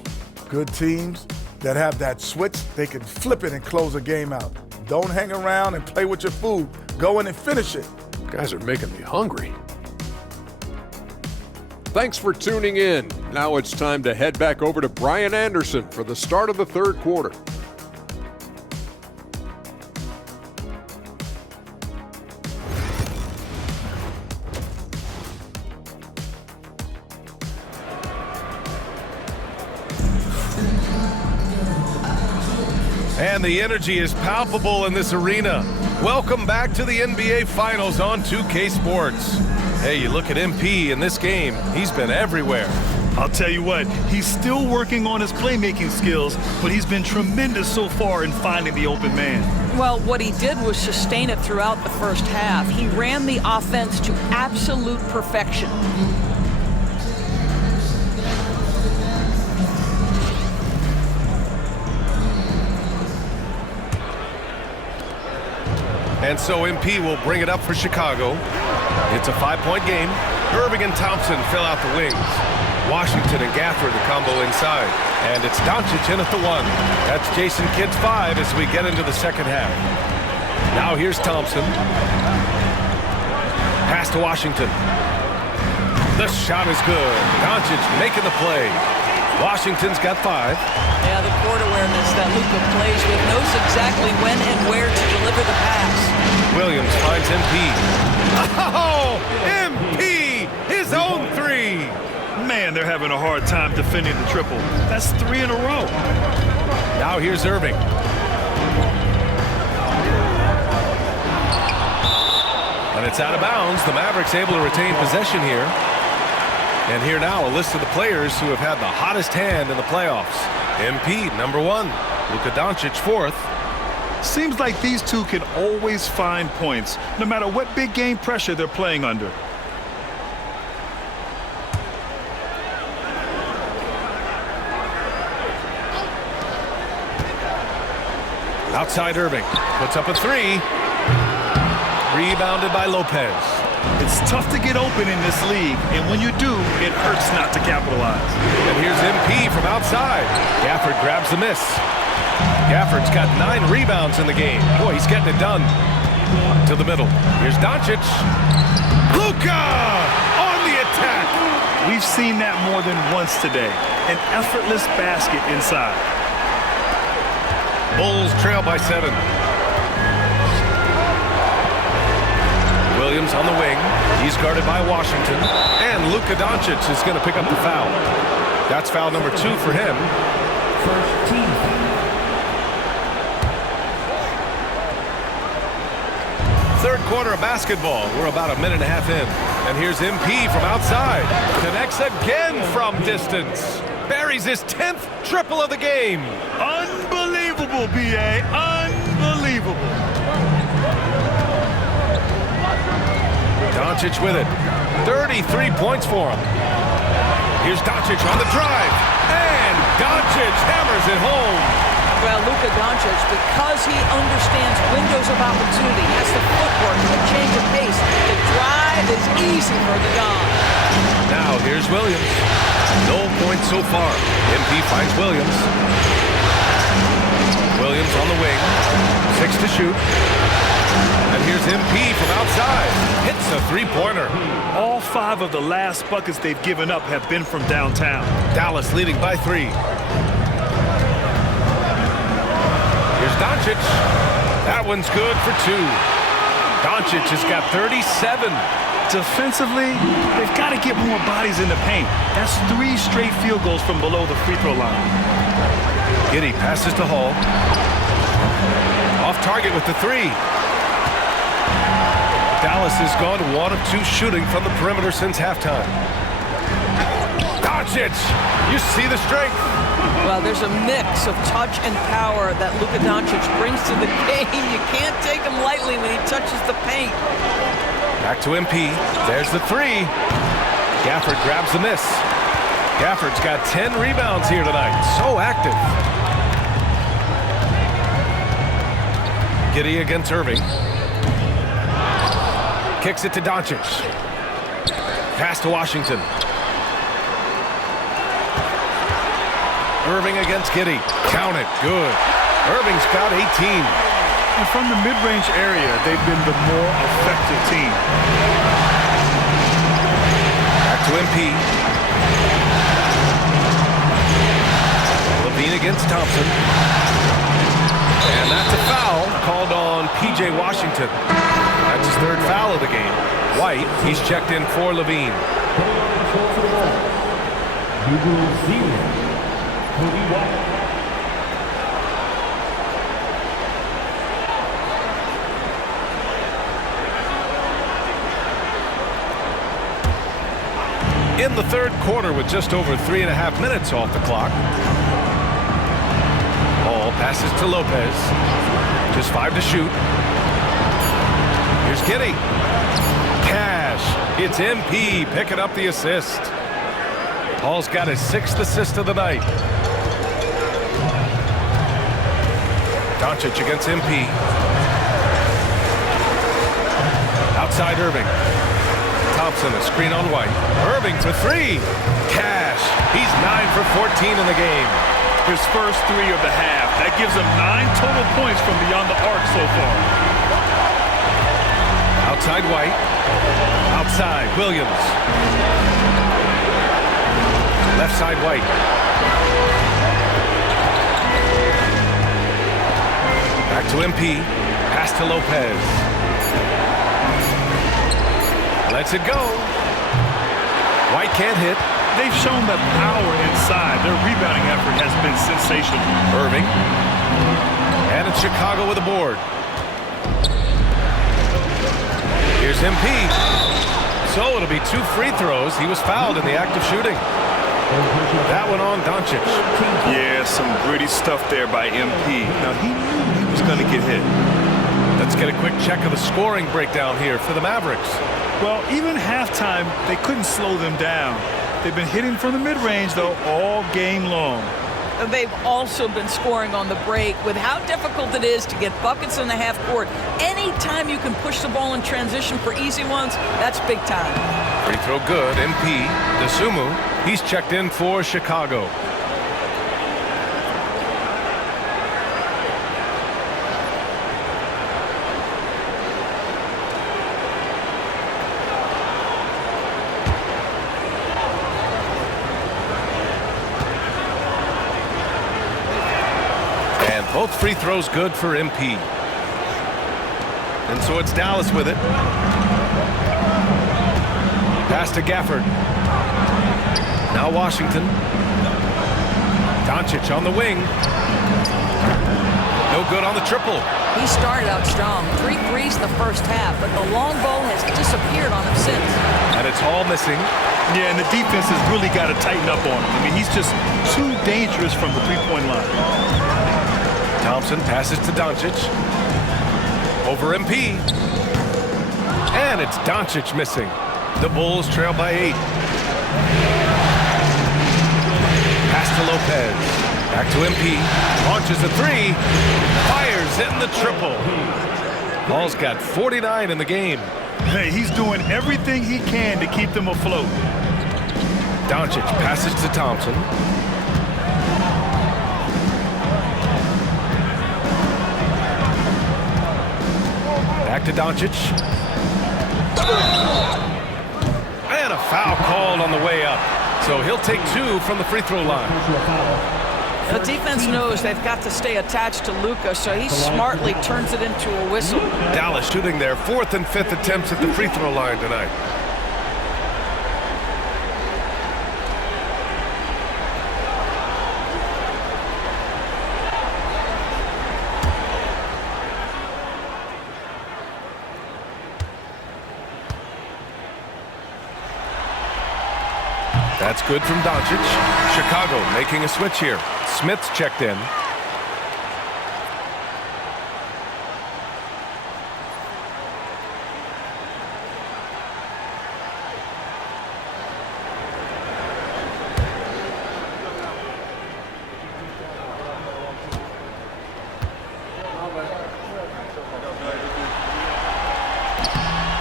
Good teams that have that switch, they can flip it and close a game out. Don't hang around and play with your food. Go in and finish it. You guys are making me hungry. Thanks for tuning in. Now it's time to head back over to Brian Anderson for the start of the third quarter. And the energy is palpable in this arena. Welcome back to the NBA Finals on 2K Sports. Hey, you look at MP in this game, he's been everywhere. I'll tell you what, he's still working on his playmaking skills, but he's been tremendous so far in finding the open man. Well, what he did was sustain it throughout the first half. He ran the offense to absolute perfection. And so MP will bring it up for Chicago. It's a 5-point game. Irving and Thompson fill out the wings. Washington and Gafford the combo inside. And it's Doncic in at the 1. That's Jason Kidd's 5 as we get into the second half. Now here's Thompson. Pass to Washington. The shot is good. Doncic making the play. Washington's got 5. Yeah, the court awareness that Luka plays with, knows exactly when and where to deliver the pass. Williams finds MP. Oh, MP! His own 3! Man, they're having a hard time defending the triple. That's 3 in a row. Now here's Irving. And it's out of bounds. The Mavericks able to retain possession here. And here now, a list of the players who have had the hottest hand in the playoffs. MP, number 1. Luka Doncic, 4th. Seems like these two can always find points, no matter what big game pressure they're playing under. Outside Irving. Puts up a 3. Rebounded by Lopez. It's tough to get open in this league, and when you do, it hurts not to capitalize. And here's MP from outside. Gafford grabs the miss. Gafford's got 9 rebounds in the game. Boy, he's getting it done. To the middle. Here's Doncic. Luka on the attack. We've seen that more than once today. An effortless basket inside. Bulls trail by 7. Williams on the wing. He's guarded by Washington. And Luka Doncic is going to pick up the foul. That's foul number 2 for him. First team foul. Third quarter of basketball. We're about a minute and a half in. And here's MP from outside. Connects again from distance. Buries buries his 10th triple of the game. Unbelievable, B.A. Unbelievable. Doncic with it. 33 points for him. Here's Doncic on the drive. And Doncic hammers it home. Well, Luka Doncic, because he understands windows of opportunity, has the footwork, the change of pace, the drive is easy for the Don. Now here's Williams. No points so far. MP finds Williams. Williams on the wing. 6 to shoot. And here's MP from outside. Hits a three-pointer. All 5 of the last buckets they've given up have been from downtown. Dallas leading by 3. Here's Doncic. That one's good for 2. Doncic has got 37. Defensively, they've got to get more bodies in the paint. That's 3 straight field goals from below the free throw line. Giddey passes to Hall. Off target with the 3. Dallas has gone 1 of 2 shooting from the perimeter since halftime. Doncic, you see the strength. Well, there's a mix of touch and power that Luka Doncic brings to the game. You can't take him lightly when he touches the paint. Back to MP. There's the 3. Gafford grabs the miss. Gafford's got 10 rebounds here tonight. So active. Giddey against Irving. Kicks it to Doncic. Pass to Washington. Irving against Giddey. Count it. Good. Irving's got 18. And from the mid-range area, they've been the more effective team. Back to MP. Levine against Thompson. And that's a foul called on P.J. Washington. That's his 3rd foul of the game. White, he's checked in for Levine. In the 3rd quarter with just over 3.5 minutes off the clock. Ball passes to Lopez. Just 5 to shoot. Here's Giddey. Cash. It's MP picking up the assist. Hall's got his 6th assist of the night. Doncic against MP. Outside Irving. Thompson, a screen on White. Irving for 3. Cash. He's 9 for 14 in the game. His first 3 of the half. That gives him 9 total points from beyond the arc so far. Outside White. Outside Williams. Left side White. Back to MP. Pass to Lopez. Lets it go. White can't hit. They've shown that power inside. Their rebounding effort has been sensational. Irving. And it's Chicago with a board. Here's MP. So it'll be 2 free throws. He was fouled in the act of shooting. That one on Doncic. Yeah, some gritty stuff there by MP. Now, he knew he was going to get hit. Let's get a quick check of the scoring breakdown here for the Mavericks. Well, even halftime, they couldn't slow them down. They've been hitting from the mid-range, though, all game long. They've also been scoring on the break. With how difficult it is to get buckets in the half court, anytime you can push the ball in transition for easy ones, that's big time. Free throw good. MP. Dosunmu. He's checked in for Chicago. Both free throws good for MP. And so it's Dallas with it. Pass to Gafford. Now Washington. Doncic on the wing. No good on the triple. He started out strong. 3 threes the first half, but the long ball has disappeared on him since. And it's all missing. Yeah, and the defense has really got to tighten up on him. I mean, he's just too dangerous from the three-point line. Thompson passes to Doncic. Over MP. And it's Doncic missing. The Bulls trail by 8. Pass to Lopez. Back to MP. Launches a 3. Fires in the triple. Paul's got 49 in the game. Hey, he's doing everything he can to keep them afloat. Doncic passes to Thompson. Back to Doncic. And a foul called on the way up. So he'll take 2 from the free throw line. The defense knows they've got to stay attached to Luka, so he smartly turns it into a whistle. Dallas shooting their 4th and 5th attempts at the free throw line tonight. That's good from Doncic. Chicago making a switch here. Smith's checked in.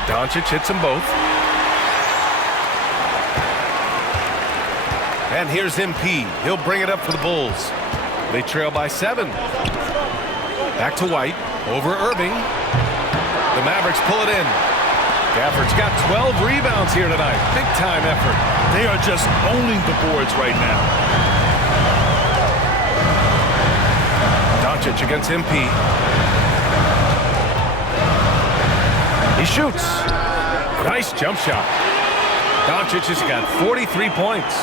Doncic hits them both. And here's MP. He'll bring it up for the Bulls. They trail by 7. Back to White. Over Irving. The Mavericks pull it in. Gafford's got 12 rebounds here tonight. Big time effort. They are just owning the boards right now. Doncic against MP. He shoots. Nice jump shot. Doncic has got 43 points.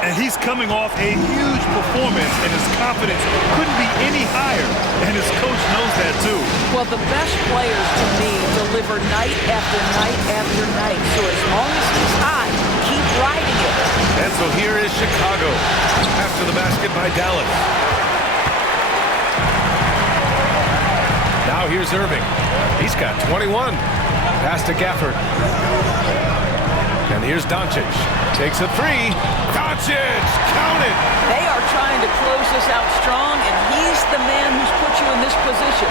And he's coming off a huge performance, and his confidence couldn't be any higher, and his coach knows that too. Well, the best players to me deliver night after night after night. So as long as he's hot, keep riding it. And so here is Chicago after the basket by Dallas. Now here's Irving. He's got 21. Pass to Gafford. And here's Doncic. Takes a 3. Doncic! Count it! They are trying to close this out strong, and he's the man who's put you in this position.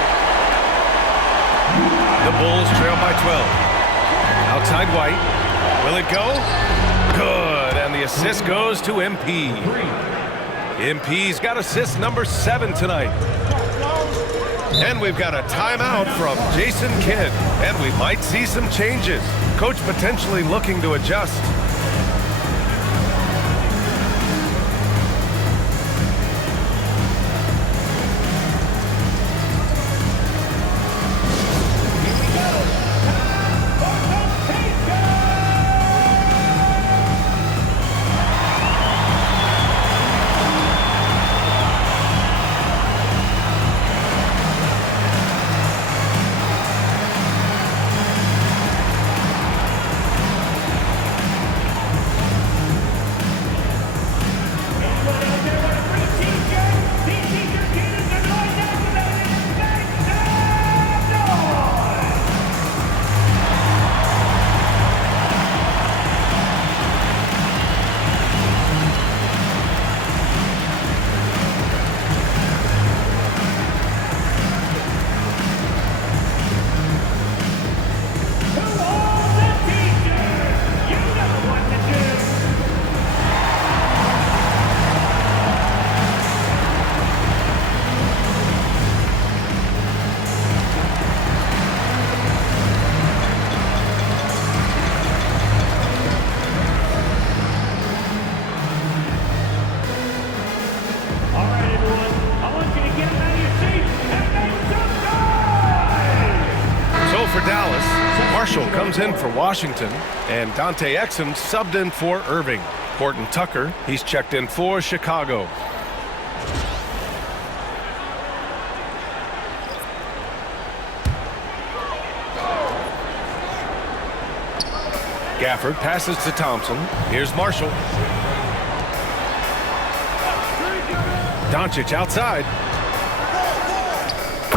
The Bulls trail by 12. Outside White. Will it go? Good. And the assist goes to MP. MP's got assist number 7 tonight. And we've got a timeout from Jason Kidd. And we might see some changes. Coach potentially looking to adjust. For Dallas, Marshall comes in for Washington, and Dante Exum subbed in for Irving. Horton Tucker, he's checked in for Chicago. Gafford passes to Thompson. Here's Marshall. Doncic outside.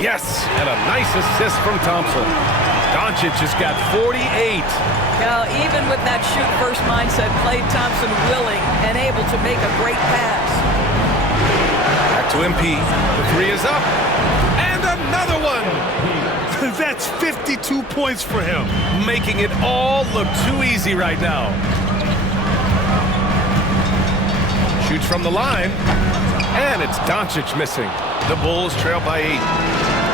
Yes, and a nice assist from Thompson. Doncic has got 48. Now, even with that shoot-first mindset, Klay Thompson willing and able to make a great pass. Back to MP. The three is up. And another one. That's 52 points for him. Making it all look too easy right now. Shoots from the line. And it's Doncic missing. The Bulls trail by 8.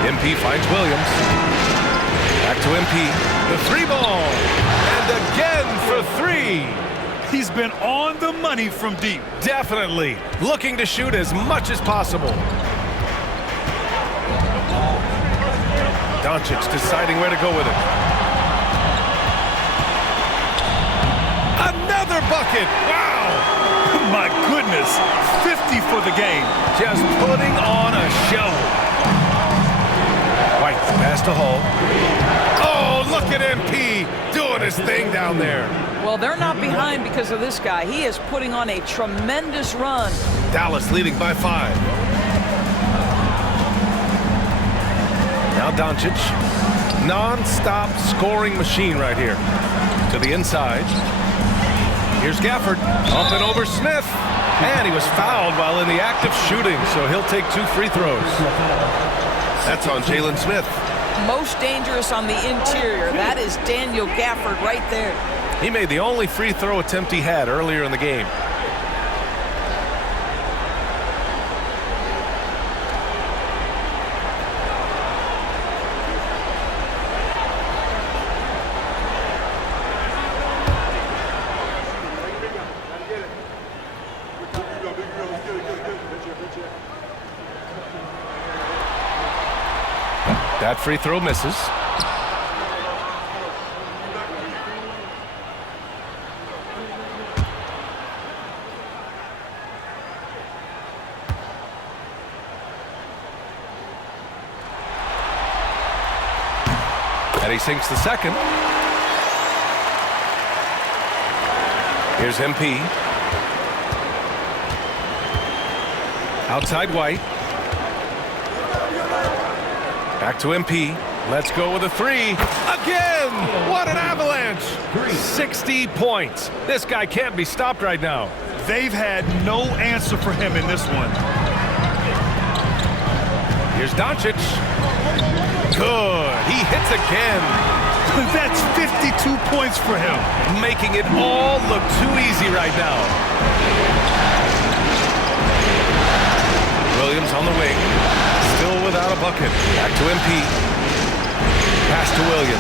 MP finds Williams. Back to MP. The three ball. And again for 3. He's been on the money from deep. Definitely. Looking to shoot as much as possible. Doncic deciding where to go with it. Another bucket. Wow. My goodness. 50 for the game. Just putting on a show. White pass to Hall. Oh, look at MP doing his thing down there. Well, they're not behind because of this guy. He is putting on a tremendous run. Dallas leading by 5. Now Doncic. Non-stop scoring machine right here. To the inside. Here's Gafford. Up and over Smith. And he was fouled while in the act of shooting, so he'll take 2 free throws. That's on Jalen Smith. Most dangerous on the interior. That is Daniel Gafford right there. He made the only free throw attempt he had earlier in the game. That free throw misses. And he sinks the second. Here's MP. Outside White. Back to MP. Let's go with a 3. Again! What an avalanche! 60 points. This guy can't be stopped right now. They've had no answer for him in this one. Here's Doncic. Good. He hits again. That's 52 points for him. Making it all look too easy right now. Williams on the wing. Still without a bucket. Back to MP. Pass to Williams.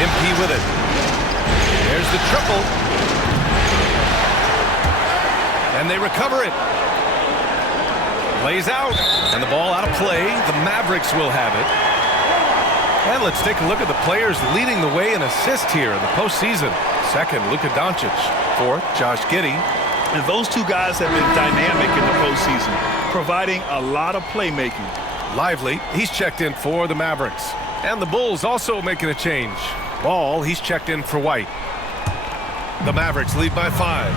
MP with it. There's the triple. And they recover it. Lays out. And the ball out of play. The Mavericks will have it. And let's take a look at the players leading the way in assists here in the postseason. Second, Luka Doncic. Fourth, Josh Giddey. And those two guys have been dynamic in the postseason, providing a lot of playmaking. Lively, he's checked in for the Mavericks. And the Bulls also making a change. Ball, he's checked in for White. The Mavericks lead by 5.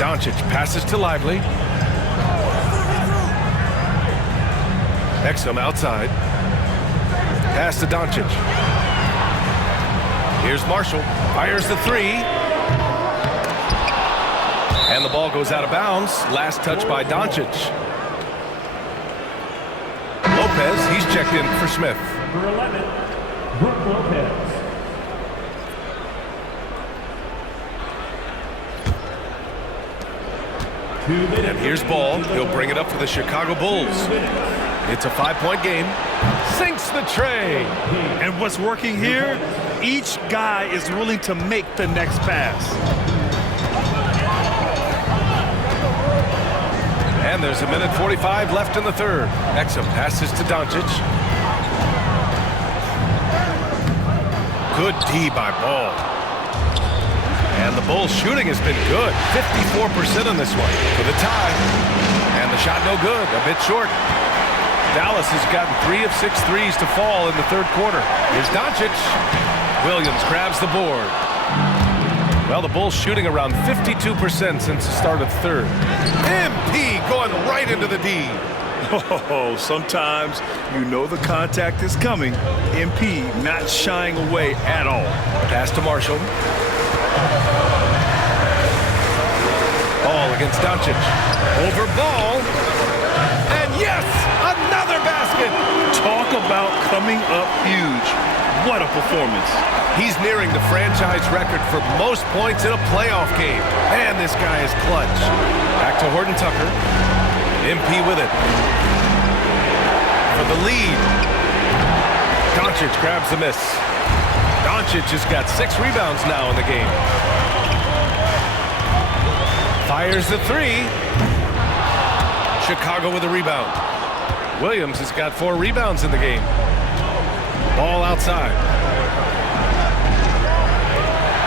Doncic passes to Lively. Exum outside. Pass to Doncic. Here's Marshall. Fires the 3. And the ball goes out of bounds. Last touch by Doncic. Lopez, he's checked in for Smith. Number 11, Brook Lopez. And here's Ball. He'll bring it up for the Chicago Bulls. It's a 5-point game. Sinks the tray. And what's working here, each guy is willing to make the next pass. And there's a minute 45 left in the third. Exum passes to Doncic. Good D by Ball. And the Bulls shooting has been good. 54% in this one for the tie. And the shot no good, a bit short. Dallas has gotten 3 of 6 threes to fall in the third quarter. Here's Doncic. Williams grabs the board. Well, the Bulls shooting around 52% since the start of the third. MP going right into the D. Oh, sometimes you know the contact is coming. MP not shying away at all. Pass to Marshall. Ball against Doncic. Over Ball. And yes, another basket. Talk about coming up huge. What a performance. He's nearing the franchise record for most points in a playoff game. Man, this guy is clutch. Back to Horton Tucker. MP with it. For the lead. Doncic grabs the miss. Doncic has got 6 rebounds now in the game. Fires the 3. Chicago with a rebound. Williams has got 4 rebounds in the game. Ball outside.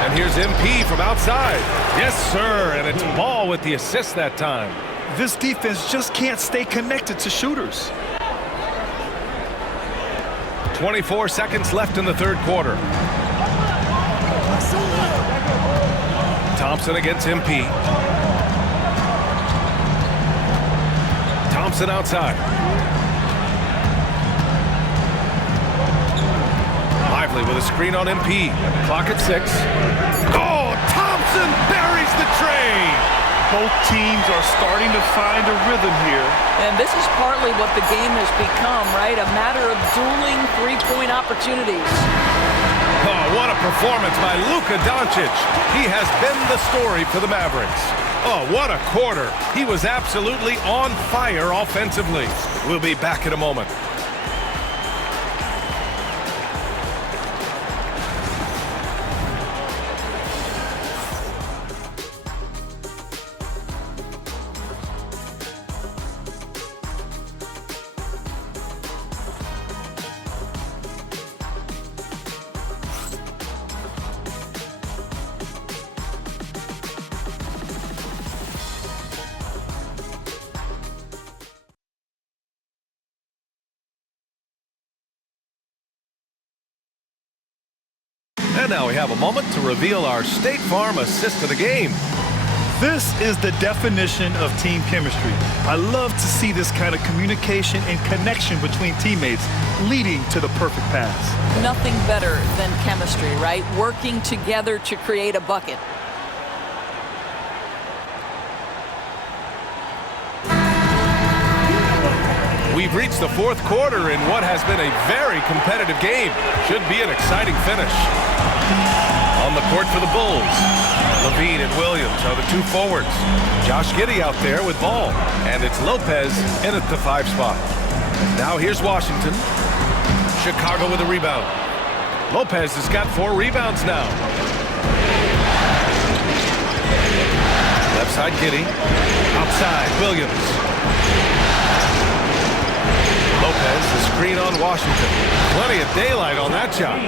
And here's MP from outside. Yes, sir. And it's Ball with the assist that time. This defense just can't stay connected to shooters. 24 seconds left in the third quarter. Thompson against MP. Thompson outside. Lively with a screen on MP. Clock at 6. Oh, Thompson buries the tray. Both teams are starting to find a rhythm here. And this is partly what the game has become, right? A matter of dueling three-point opportunities. Oh, what a performance by Luka Doncic. He has been the story for the Mavericks. Oh, what a quarter. He was absolutely on fire offensively. We'll be back in a moment. And now we have a moment to reveal our State Farm assist of the game. This is the definition of team chemistry. I love to see this kind of communication and connection between teammates leading to the perfect pass. Nothing better than chemistry, right? Working together to create a bucket. We've reached the fourth quarter in what has been a very competitive game. Should be an exciting finish. On the court for the Bulls, Levine and Williams are the 2 forwards. Josh Giddey out there with Ball, and it's Lopez in at the 5 spot. Now here's Washington. Chicago with a rebound. Lopez has got 4 rebounds now. Left side Giddey. Outside Williams. Lopez, the screen on Washington. Plenty of daylight on that shot.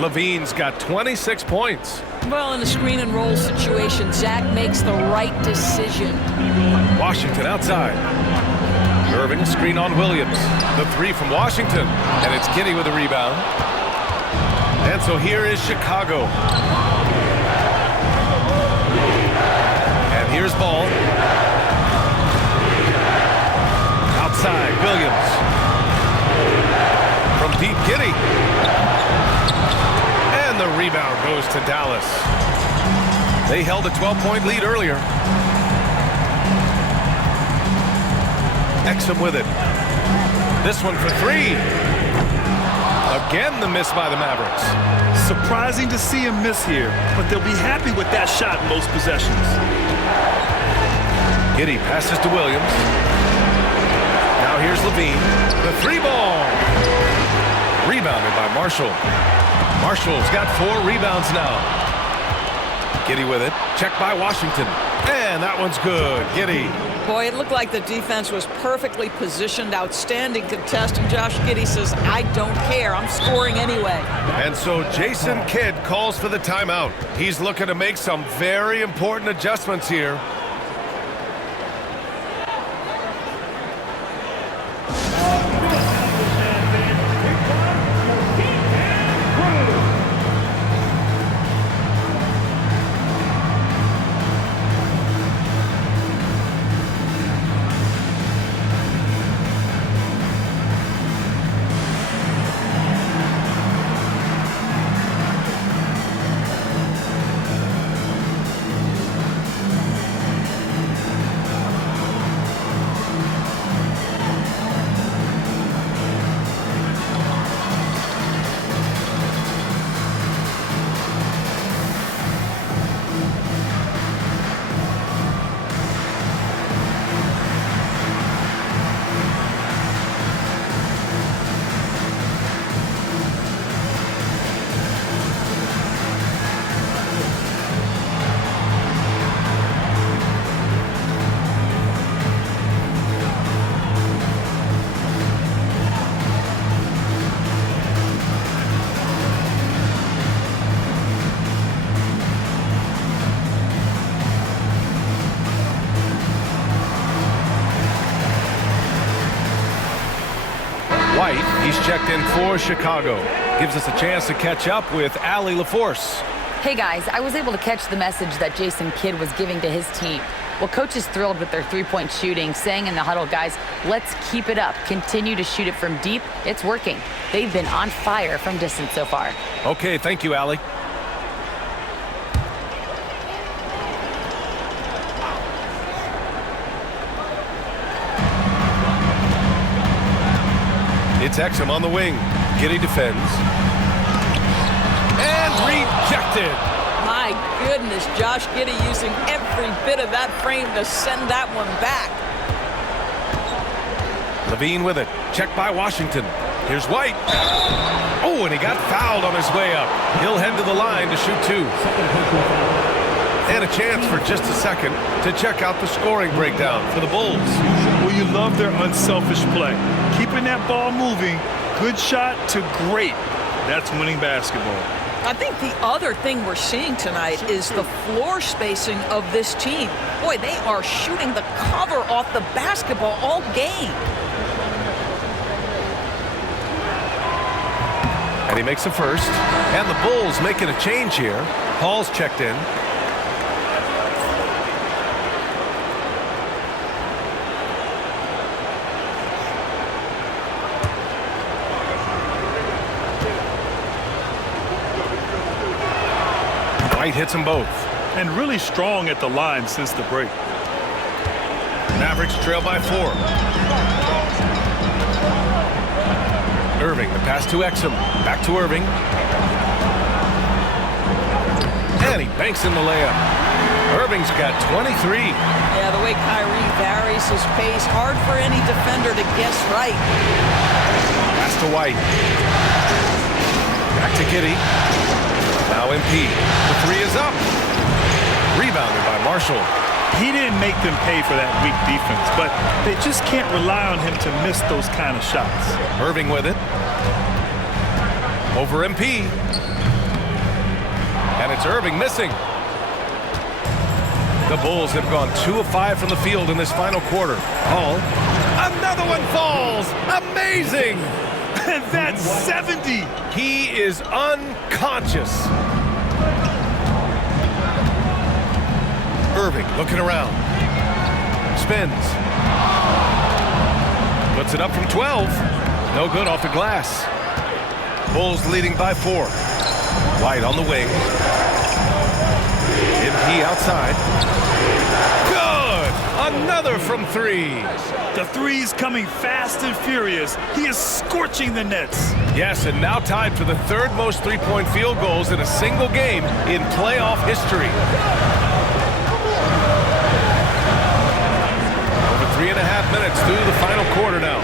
Levine's got 26 points. Well, in a screen and roll situation, Zach makes the right decision. Washington outside. Irving, screen on Williams. The 3 from Washington. And it's Giddey with a rebound. And so here is Chicago. And here's Ball. Outside, Williams. From deep, Giddey. And the rebound goes to Dallas. They held a 12-point lead earlier. Exum with it. This one for 3. Again, the miss by the Mavericks. Surprising to see him miss here, but they'll be happy with that shot most possessions. Giddey passes to Williams. Now here's Levine. The 3-ball. Rebounded by Marshall. Marshall's got 4 rebounds now. Giddey with it. Checked by Washington. And that one's good. Giddey. Boy, it looked like the defense was perfectly positioned. Outstanding contest. And Josh Giddey says, I don't care. I'm scoring anyway. And so Jason Kidd calls for the timeout. He's looking to make some very important adjustments here. White, he's checked in for Chicago. Gives us a chance to catch up with Allie LaForce. Hey guys, I was able to catch the message that Jason Kidd was giving to his team. Well, coach is thrilled with their three-point shooting, saying in the huddle, guys, let's keep it up. Continue to shoot it from deep. It's working. They've been on fire from distance so far. Okay, thank you, Allie. It's Exum on the wing. Giddey defends. And rejected. My goodness, Josh Giddey using every bit of that frame to send that one back. Levine with it. Checked by Washington. Here's White. Oh, and he got fouled on his way up. He'll head to the line to shoot two. And a chance for just a second to check out the scoring breakdown for the Bulls. Well, you love their unselfish play. Keeping that ball moving, good shot to great. That's winning basketball. I think the other thing we're seeing tonight is the floor spacing of this team. Boy, they are shooting the cover off the basketball all game. And he makes the first. And the Bulls making a change here. Hall's checked in. White hits them both. And really strong at the line since the break. Mavericks trail by 4. Irving, the pass to Exum. Back to Irving. And he banks in the layup. Irving's got 23. Yeah, the way Kyrie varies his pace, hard for any defender to guess right. Pass to White. Back to Giddey. Now MP. The three is up. Rebounded by Marshall. He didn't make them pay for that weak defense, but they just can't rely on him to miss those kind of shots. Irving with it. Over MP. And it's Irving missing. The Bulls have gone 2 of 5 from the field in this final quarter. Hall. Another one falls. Amazing. And that's 70. He is unconscious. Irving looking around. Spins. Puts it up from 12. No good off the glass. Bulls leading by 4. White on the wing. MP outside. Good! Another from 3. The three's coming fast and furious. He is scorching the nets. Yes, and now tied for the 3rd most three-point field goals in a single game in playoff history. Over 3.5 minutes through the final quarter now.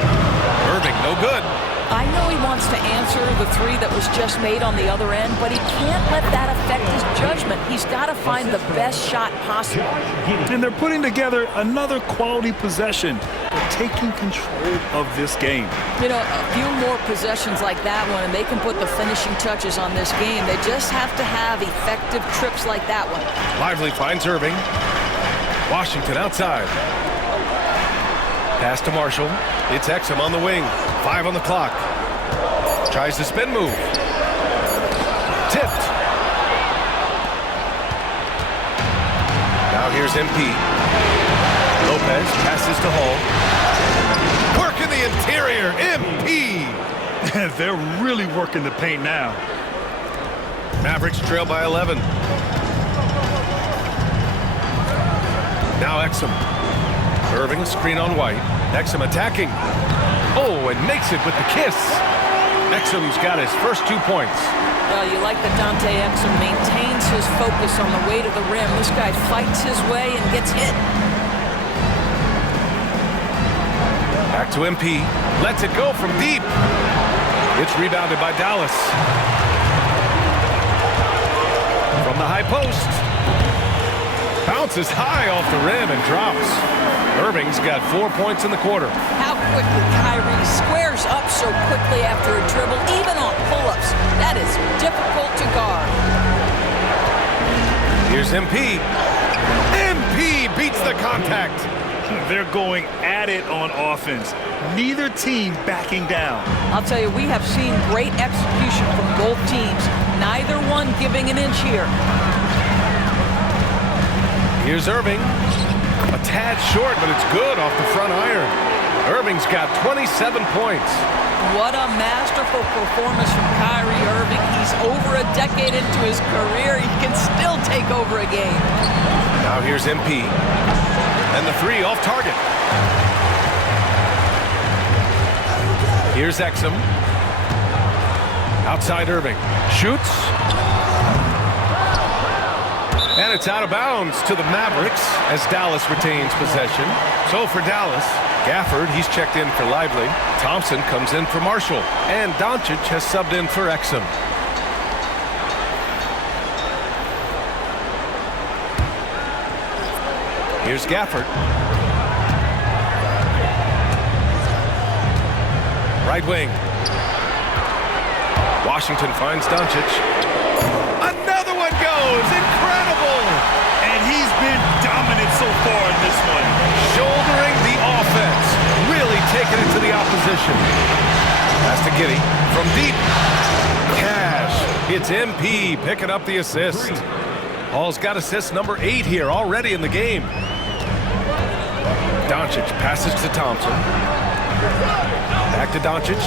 Irving, no good. I know he wants to answer the three that was just made on the other end, but he can't let that affect his judgment. He's got to find the best shot possible. And they're putting together another quality possession. They're taking control of this game. You know, a few more possessions like that one, and they can put the finishing touches on this game. They just have to have effective trips like that one. Lively finds Irving. Washington outside. Pass to Marshall. It's Exum on the wing. 5 on the clock. Tries the spin move. Tipped. Now here's MP. Lopez passes to Hall. Work in the interior. MP. They're really working the paint now. Mavericks trail by 11. Now Exum. Irving, screen on White. Exum attacking. Oh, and makes it with the kiss. Exum's got his first 2 points. Well, you like that Dante Exum maintains his focus on the way to the rim. This guy fights his way and gets hit. Back to MP. Lets it go from deep. It's rebounded by Dallas. From the high post. Bounces high off the rim and drops. Irving's got 4 points in the quarter. How quickly Kyrie squares up so quickly after a dribble, even on pull-ups. That is difficult to guard. Here's MP. MP beats the contact. They're going at it on offense. Neither team backing down. I'll tell you, we have seen great execution from both teams. Neither one giving an inch here. Here's Irving. A tad short, but it's good off the front iron. Irving's got 27 points. What a masterful performance from Kyrie Irving. He's over a decade into his career. He can still take over a game. Now here's MP. And the three off target. Here's Exum. Outside Irving. Shoots. And it's out of bounds to the Mavericks as Dallas retains possession. So for Dallas, Gafford, he's checked in for Lively. Thompson comes in for Marshall. And Doncic has subbed in for Exum. Here's Gafford. Right wing. Washington finds Doncic. Another one goes! Incredible! And he's been dominant so far in this one. Shouldering the offense. Really taking it to the opposition. Pass to Giddey. From deep. Cash. It's MP picking up the assist. Hall's got assist number 8 here already in the game. Doncic passes to Thompson. Back to Doncic.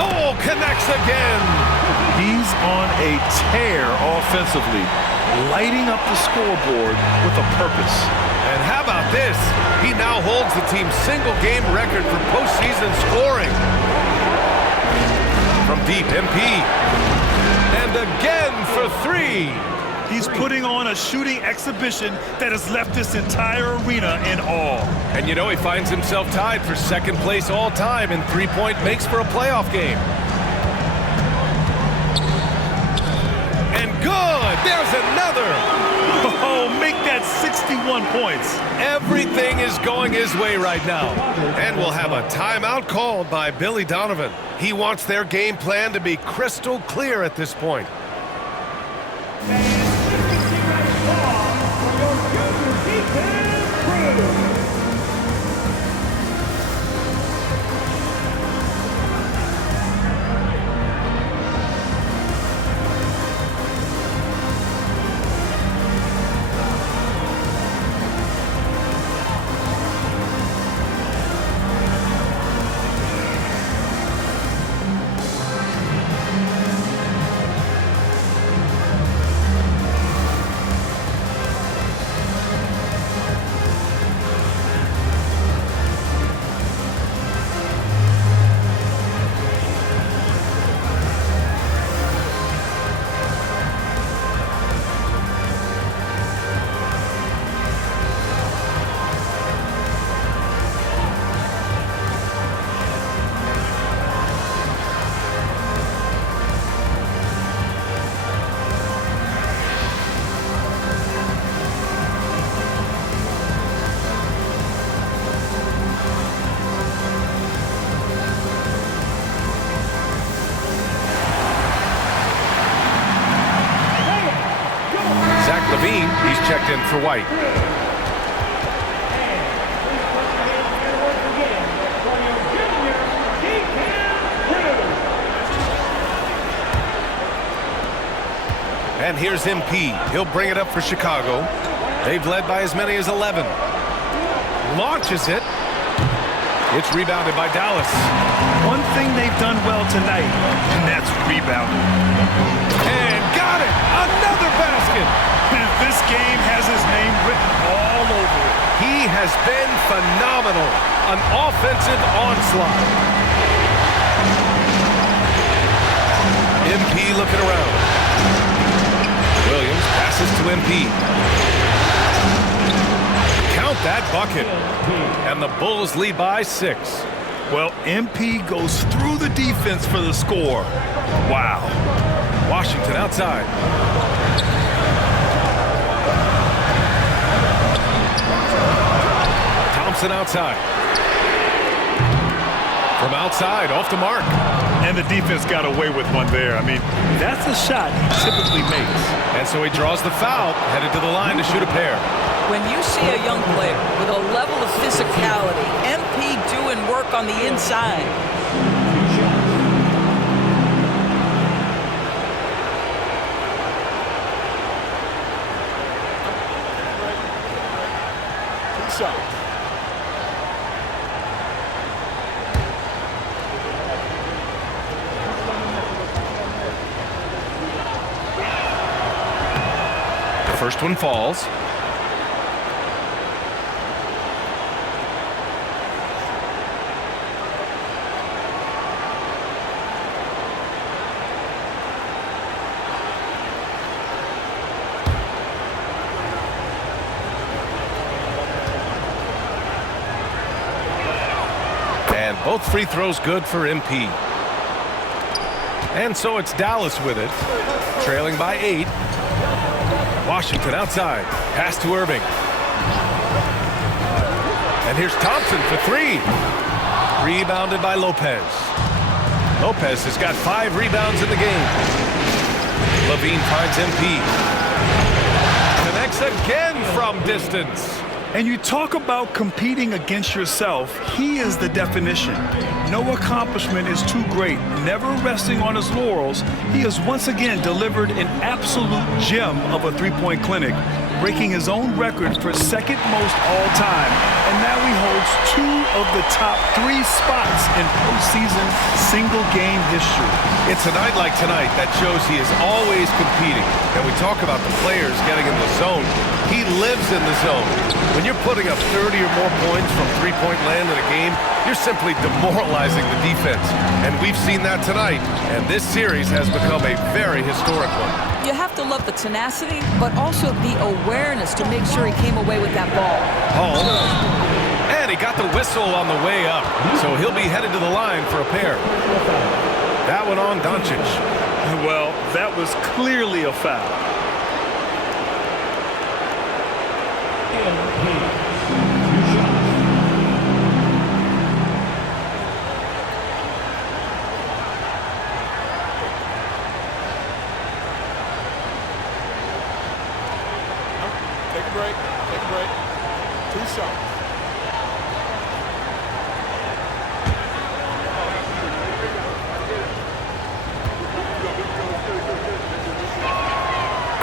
Oh, connects again. He's on a tear offensively, lighting up the scoreboard with a purpose. And how about this? He now holds the team's single-game record for postseason scoring. From deep, MP. And again for 3. He's putting on a shooting exhibition that has left this entire arena in awe. And you know he finds himself tied for second place all time in three-point makes for a playoff game. And good! There's another! Oh, make that 61 points. Everything is going his way right now. And we'll have a timeout called by Billy Donovan. He wants their game plan to be crystal clear at this point. He's checked in for White. And here's MP. He'll bring it up for Chicago. They've led by as many as 11. Launches it. It's rebounded by Dallas. One thing they've done well tonight, and that's rebounding. And got it! Another basket! This game has his name written all over it. He has been phenomenal. An offensive onslaught. MP looking around. Williams passes to MP. Count that bucket. And the Bulls lead by 6. Well, MP goes through the defense for the score. Wow. Washington outside. Thompson outside. From outside, off the mark. And the defense got away with one there. I mean, that's a shot he typically makes. And so he draws the foul, headed to the line to shoot a pair. When you see a young player level of physicality. MP doing work on the inside. The first one falls. And both free throws good for MP. And so it's Dallas with it, trailing by 8. Washington outside. Pass to Irving. And here's Thompson for 3. Rebounded by Lopez. Lopez has got 5 rebounds in the game. Levine finds MP. Connects again from distance. And you talk about competing against yourself. He is the definition. No accomplishment is too great. Never resting on his laurels, he has once again delivered an absolute gem of a three-point clinic, breaking his own record for second most all time. And now he holds 2 of the top 3 spots in postseason single-game history. It's a night like tonight that shows he is always competing. And we talk about the players getting in the zone. He lives in the zone. When you're putting up 30 or more points from three-point land in a game, you're simply demoralizing the defense. And we've seen that tonight. And this series has become a very historic one. You have to love the tenacity, but also the awareness to make sure he came away with that ball. And he got the whistle on the way up. So he'll be headed to the line for a pair. That one on Doncic. Well, that was clearly a foul. Take a break. Take a break. 2 shots.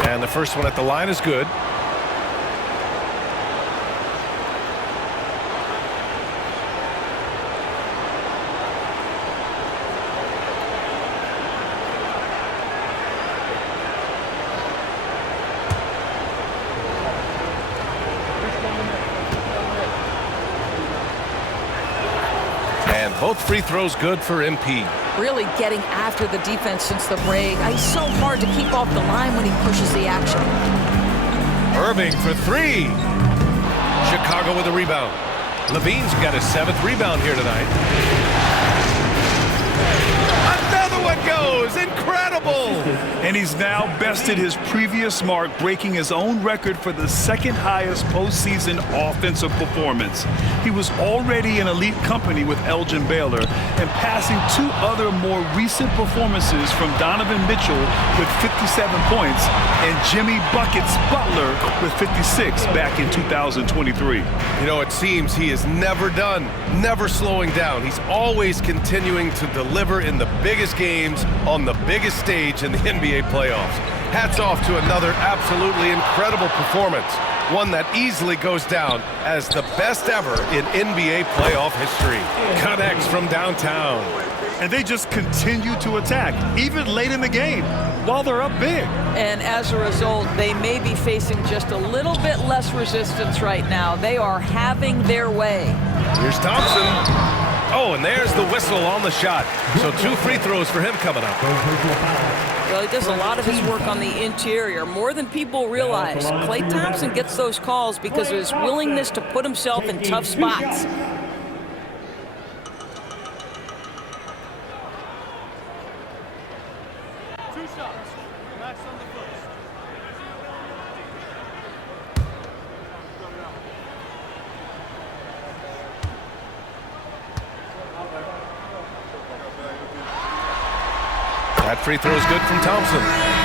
And the first one at the line is good. And both free throws good for MP. Really getting after the defense since the break. It's so hard to keep off the line when he pushes the action. Irving for 3. Chicago with a rebound. Levine's got his 7th rebound here tonight. Another one goes! Incredible! And he's now bested his previous mark, breaking his own record for the second highest postseason offensive performance. He was already in elite company with Elgin Baylor and passing 2 other more recent performances from Donovan Mitchell with 57 points and Jimmy Buckets Butler with 56 back in 2023. You know, it seems he is never done, never slowing down. He's always continuing to deliver in the biggest games on the biggest stage in the NBA playoffs. Hats off to another absolutely incredible performance, one that easily goes down as the best ever in NBA playoff history. Connects from downtown. And they just continue to attack, even late in the game, while they're up big. And as a result, they may be facing just a little bit less resistance right now. They are having their way. Here's Thompson. Oh, and there's the whistle on the shot. So 2 free throws for him coming up. Well, he does a lot of his work on the interior, more than people realize. Klay Thompson gets those calls because of his willingness to put himself in tough spots. That free throw is good from Thompson.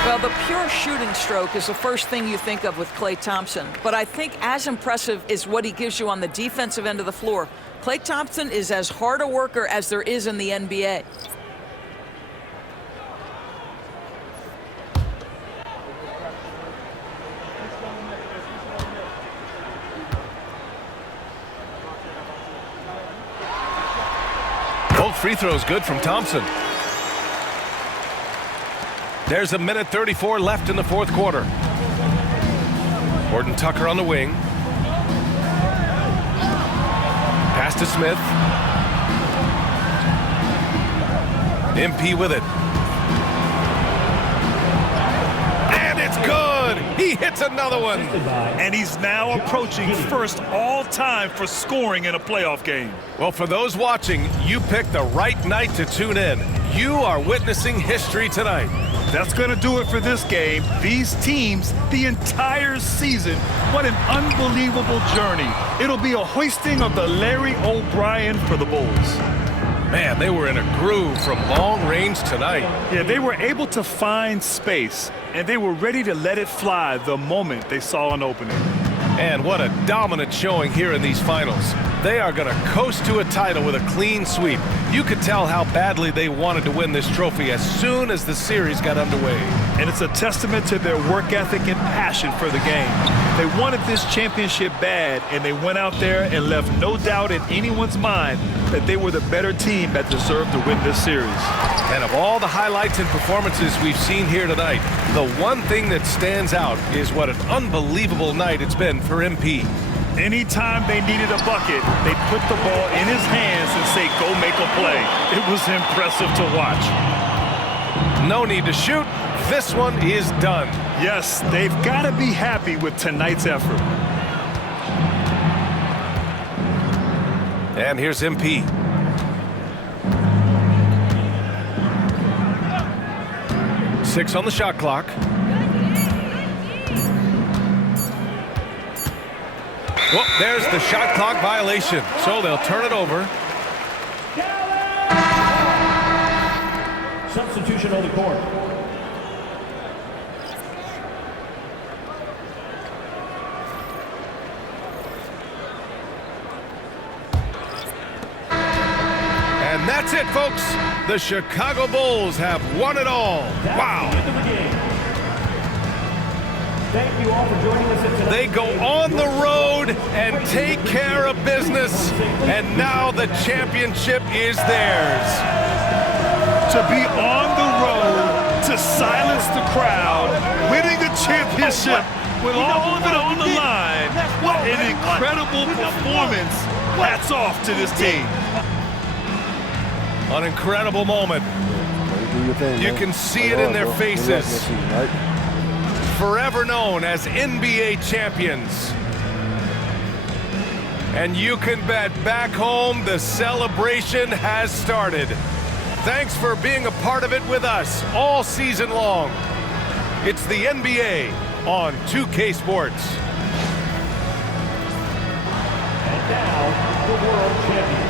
Well, the pure shooting stroke is the first thing you think of with Klay Thompson. But I think as impressive is what he gives you on the defensive end of the floor. Klay Thompson is as hard a worker as there is in the NBA. Both free throws good from Thompson. There's a minute 34 left in the fourth quarter. Horton Tucker on the wing. Pass to Smith. MP with it. And it's good! He hits another one! And he's now approaching first all-time for scoring in a playoff game. Well, for those watching, you picked the right night to tune in. You are witnessing history tonight. That's going to do it for this game. These teams, the entire season, what an unbelievable journey. It'll be a hoisting of the Larry O'Brien for the Bulls. Man, they were in a groove from long range tonight. Yeah, they were able to find space, and they were ready to let it fly the moment they saw an opening. And what a dominant showing here in these finals. They are going to coast to a title with a clean sweep. You could tell how badly they wanted to win this trophy as soon as the series got underway. And it's a testament to their work ethic and passion for the game. They wanted this championship bad, and they went out there and left no doubt in anyone's mind that they were the better team that deserved to win this series. And of all the highlights and performances we've seen here tonight, the one thing that stands out is what an unbelievable night it's been for MP. Anytime they needed a bucket, they put the ball in his hands and say, go make a play. It was impressive to watch. No need to shoot. This one is done. Yes, they've got to be happy with tonight's effort. And here's MP. Six on the shot clock. Well, there's the shot clock violation, so they'll turn it over. Substitution on the court. And that's it, folks. The Chicago Bulls have won it all. Wow. Thank you all for joining us at tonight. They go on the road and take care of business, and now the championship is theirs. To be on the road, to silence the crowd, winning a championship with all of it on the line. What an incredible performance. Hats off to this team. An incredible moment. You can see it in their faces. Forever known as NBA champions. And you can bet back home the celebration has started. Thanks for being a part of it with us all season long. It's the NBA on 2K Sports. And now, the world champion.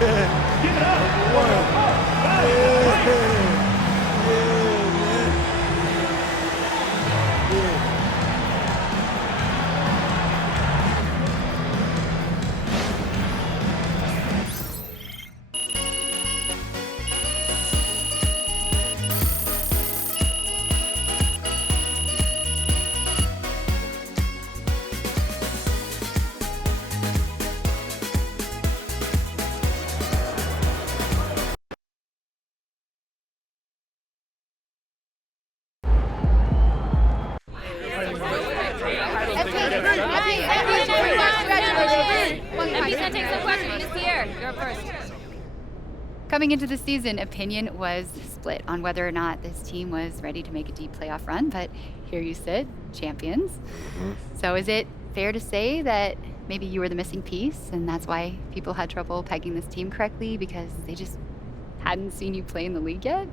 Give it up. Coming into the season, opinion was split on whether or not this team was ready to make a deep playoff run, but here you sit, champions. So is it fair to say that maybe you were the missing piece and that's why people had trouble pegging this team correctly because they just hadn't seen you play in the league yet?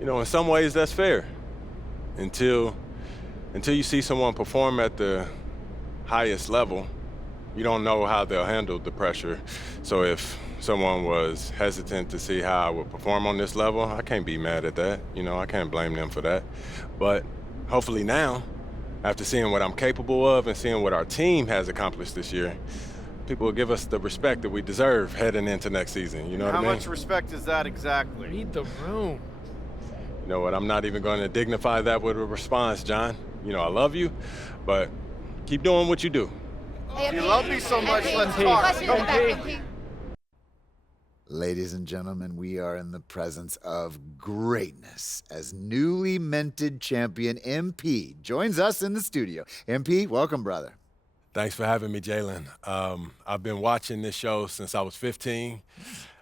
You know, in some ways that's fair. Until you see someone perform at the highest level, you don't know how they'll handle the pressure. So if someone was hesitant to see how I would perform on this level, I can't be mad at that. You know, I can't blame them for that. But hopefully now, after seeing what I'm capable of and seeing what our team has accomplished this year, people will give us the respect that we deserve heading into next season. You know what I mean? How much respect is that exactly? Read the room. You know what? I'm not even going to dignify that with a response, John. You know, I love you, but keep doing what you do. If you love me so much, let's talk. Ladies and gentlemen, we are in the presence of greatness as newly minted champion MP joins us in the studio. MP, welcome, brother. Thanks for having me, Jalen. I've been watching this show since I was 15.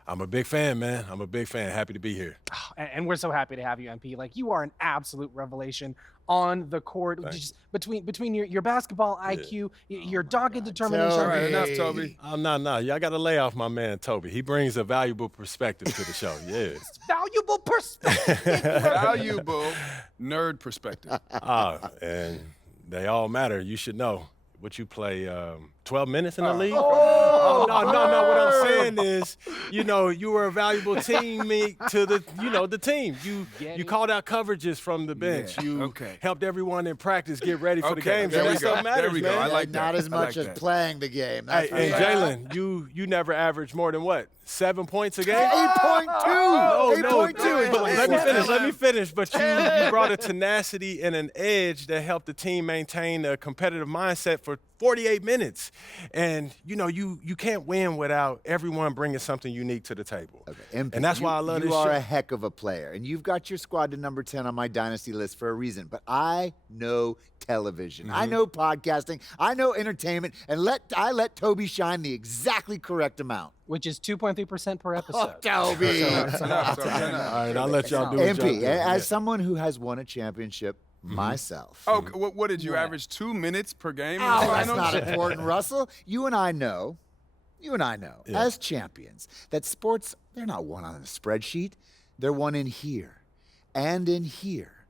I'm a big fan, man. I'm a big fan. Happy to be here. And we're so happy to have you, MP. Like, you are an absolute revelation on the court. Just between your basketball IQ, your dogged determination. All right, enough, Toby. No. Y'all got to lay off my man, Toby. He brings a valuable perspective to the show. Yeah. Valuable perspective. Valuable nerd perspective. And they all matter. You should know. What you play, 12 minutes in the league? Oh, No. What I'm saying is, you know, you were a valuable teammate to the team. You called out coverages from the bench. You helped everyone in practice get ready for the games. There and we that go. stuff matters, There we go. man. I like that. Not as much as playing the game. That's Hey, Jalen, you never averaged more than what? 7 points a game? 8.2. No. 8.2. Let me finish. But you brought a tenacity and an edge that helped the team maintain a competitive mindset for 48 minutes. And, you know, you can't win without everyone bringing something unique to the table. Okay. And that's why I love this You are show. a heck of a player, and you've got your squad to number 10 on my dynasty list for a reason. But I know television. I know podcasting. I know entertainment. And I let Toby shine the exactly correct amount. Which is 2.3% per episode. Oh, Toby. All right, I'll let y'all do it. MP, as someone who has won a championship myself. Oh, what did you average? 2 minutes per game? In the Oh, that's finals? not important, Russell. You and I know, as champions, that sports, they're not won on a spreadsheet. They're won in here and in here.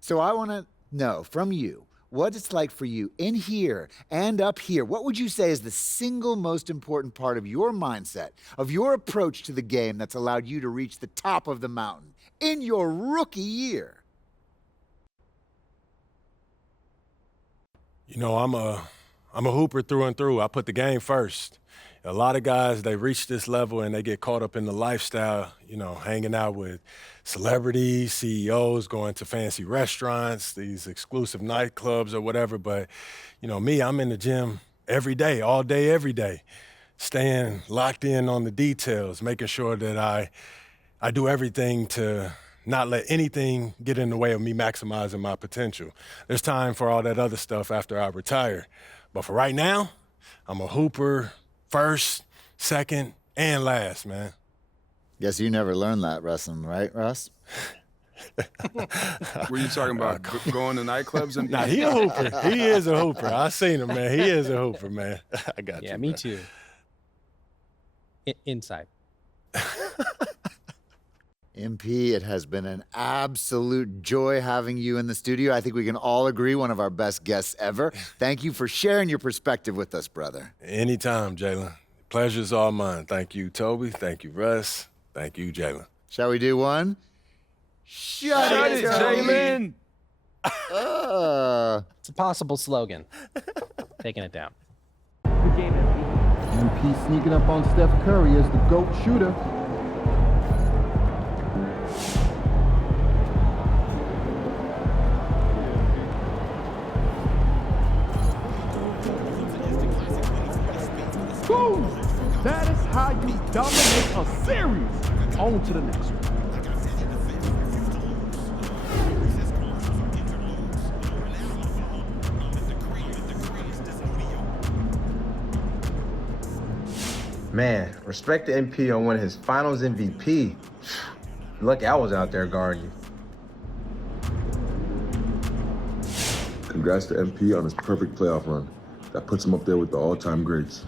So I want to know from you what it's like for you in here and up here. What would you say is the single most important part of your mindset, of your approach to the game that's allowed you to reach the top of the mountain in your rookie year? You know, I'm a hooper through and through. I put the game first. A lot of guys, they reach this level and they get caught up in the lifestyle, you know, hanging out with celebrities, CEOs, going to fancy restaurants, these exclusive nightclubs or whatever. But, you know, me, I'm in the gym every day, all day, every day, staying locked in on the details, making sure that I do everything to not let anything get in the way of me maximizing my potential. There's time for all that other stuff after I retire. But for right now, I'm a hooper first, second, and last, man. Guess you never learned that, wrestling, right, Russ? Were you talking about going to nightclubs? And Nah, he a hooper. He is a hooper. I seen him, man. He is a hooper, man. I got you. Yeah, me too. Inside. MP, it has been an absolute joy having you in the studio. I think we can all agree one of our best guests ever. Thank you for sharing your perspective with us, brother. Anytime, Jalen. Pleasure's all mine. Thank you, Toby. Thank you, Russ. Thank you, Jalen. Shall we do one? Shut it, Jalen! It's a possible slogan. Taking it down. MP sneaking up on Steph Curry as the GOAT shooter. Boom! That is how you dominate a series. On to the next one. Man, respect to MP on winning his finals MVP. Lucky I was out there guarding you. Congrats to MP on his perfect playoff run. That puts him up there with the all-time greats.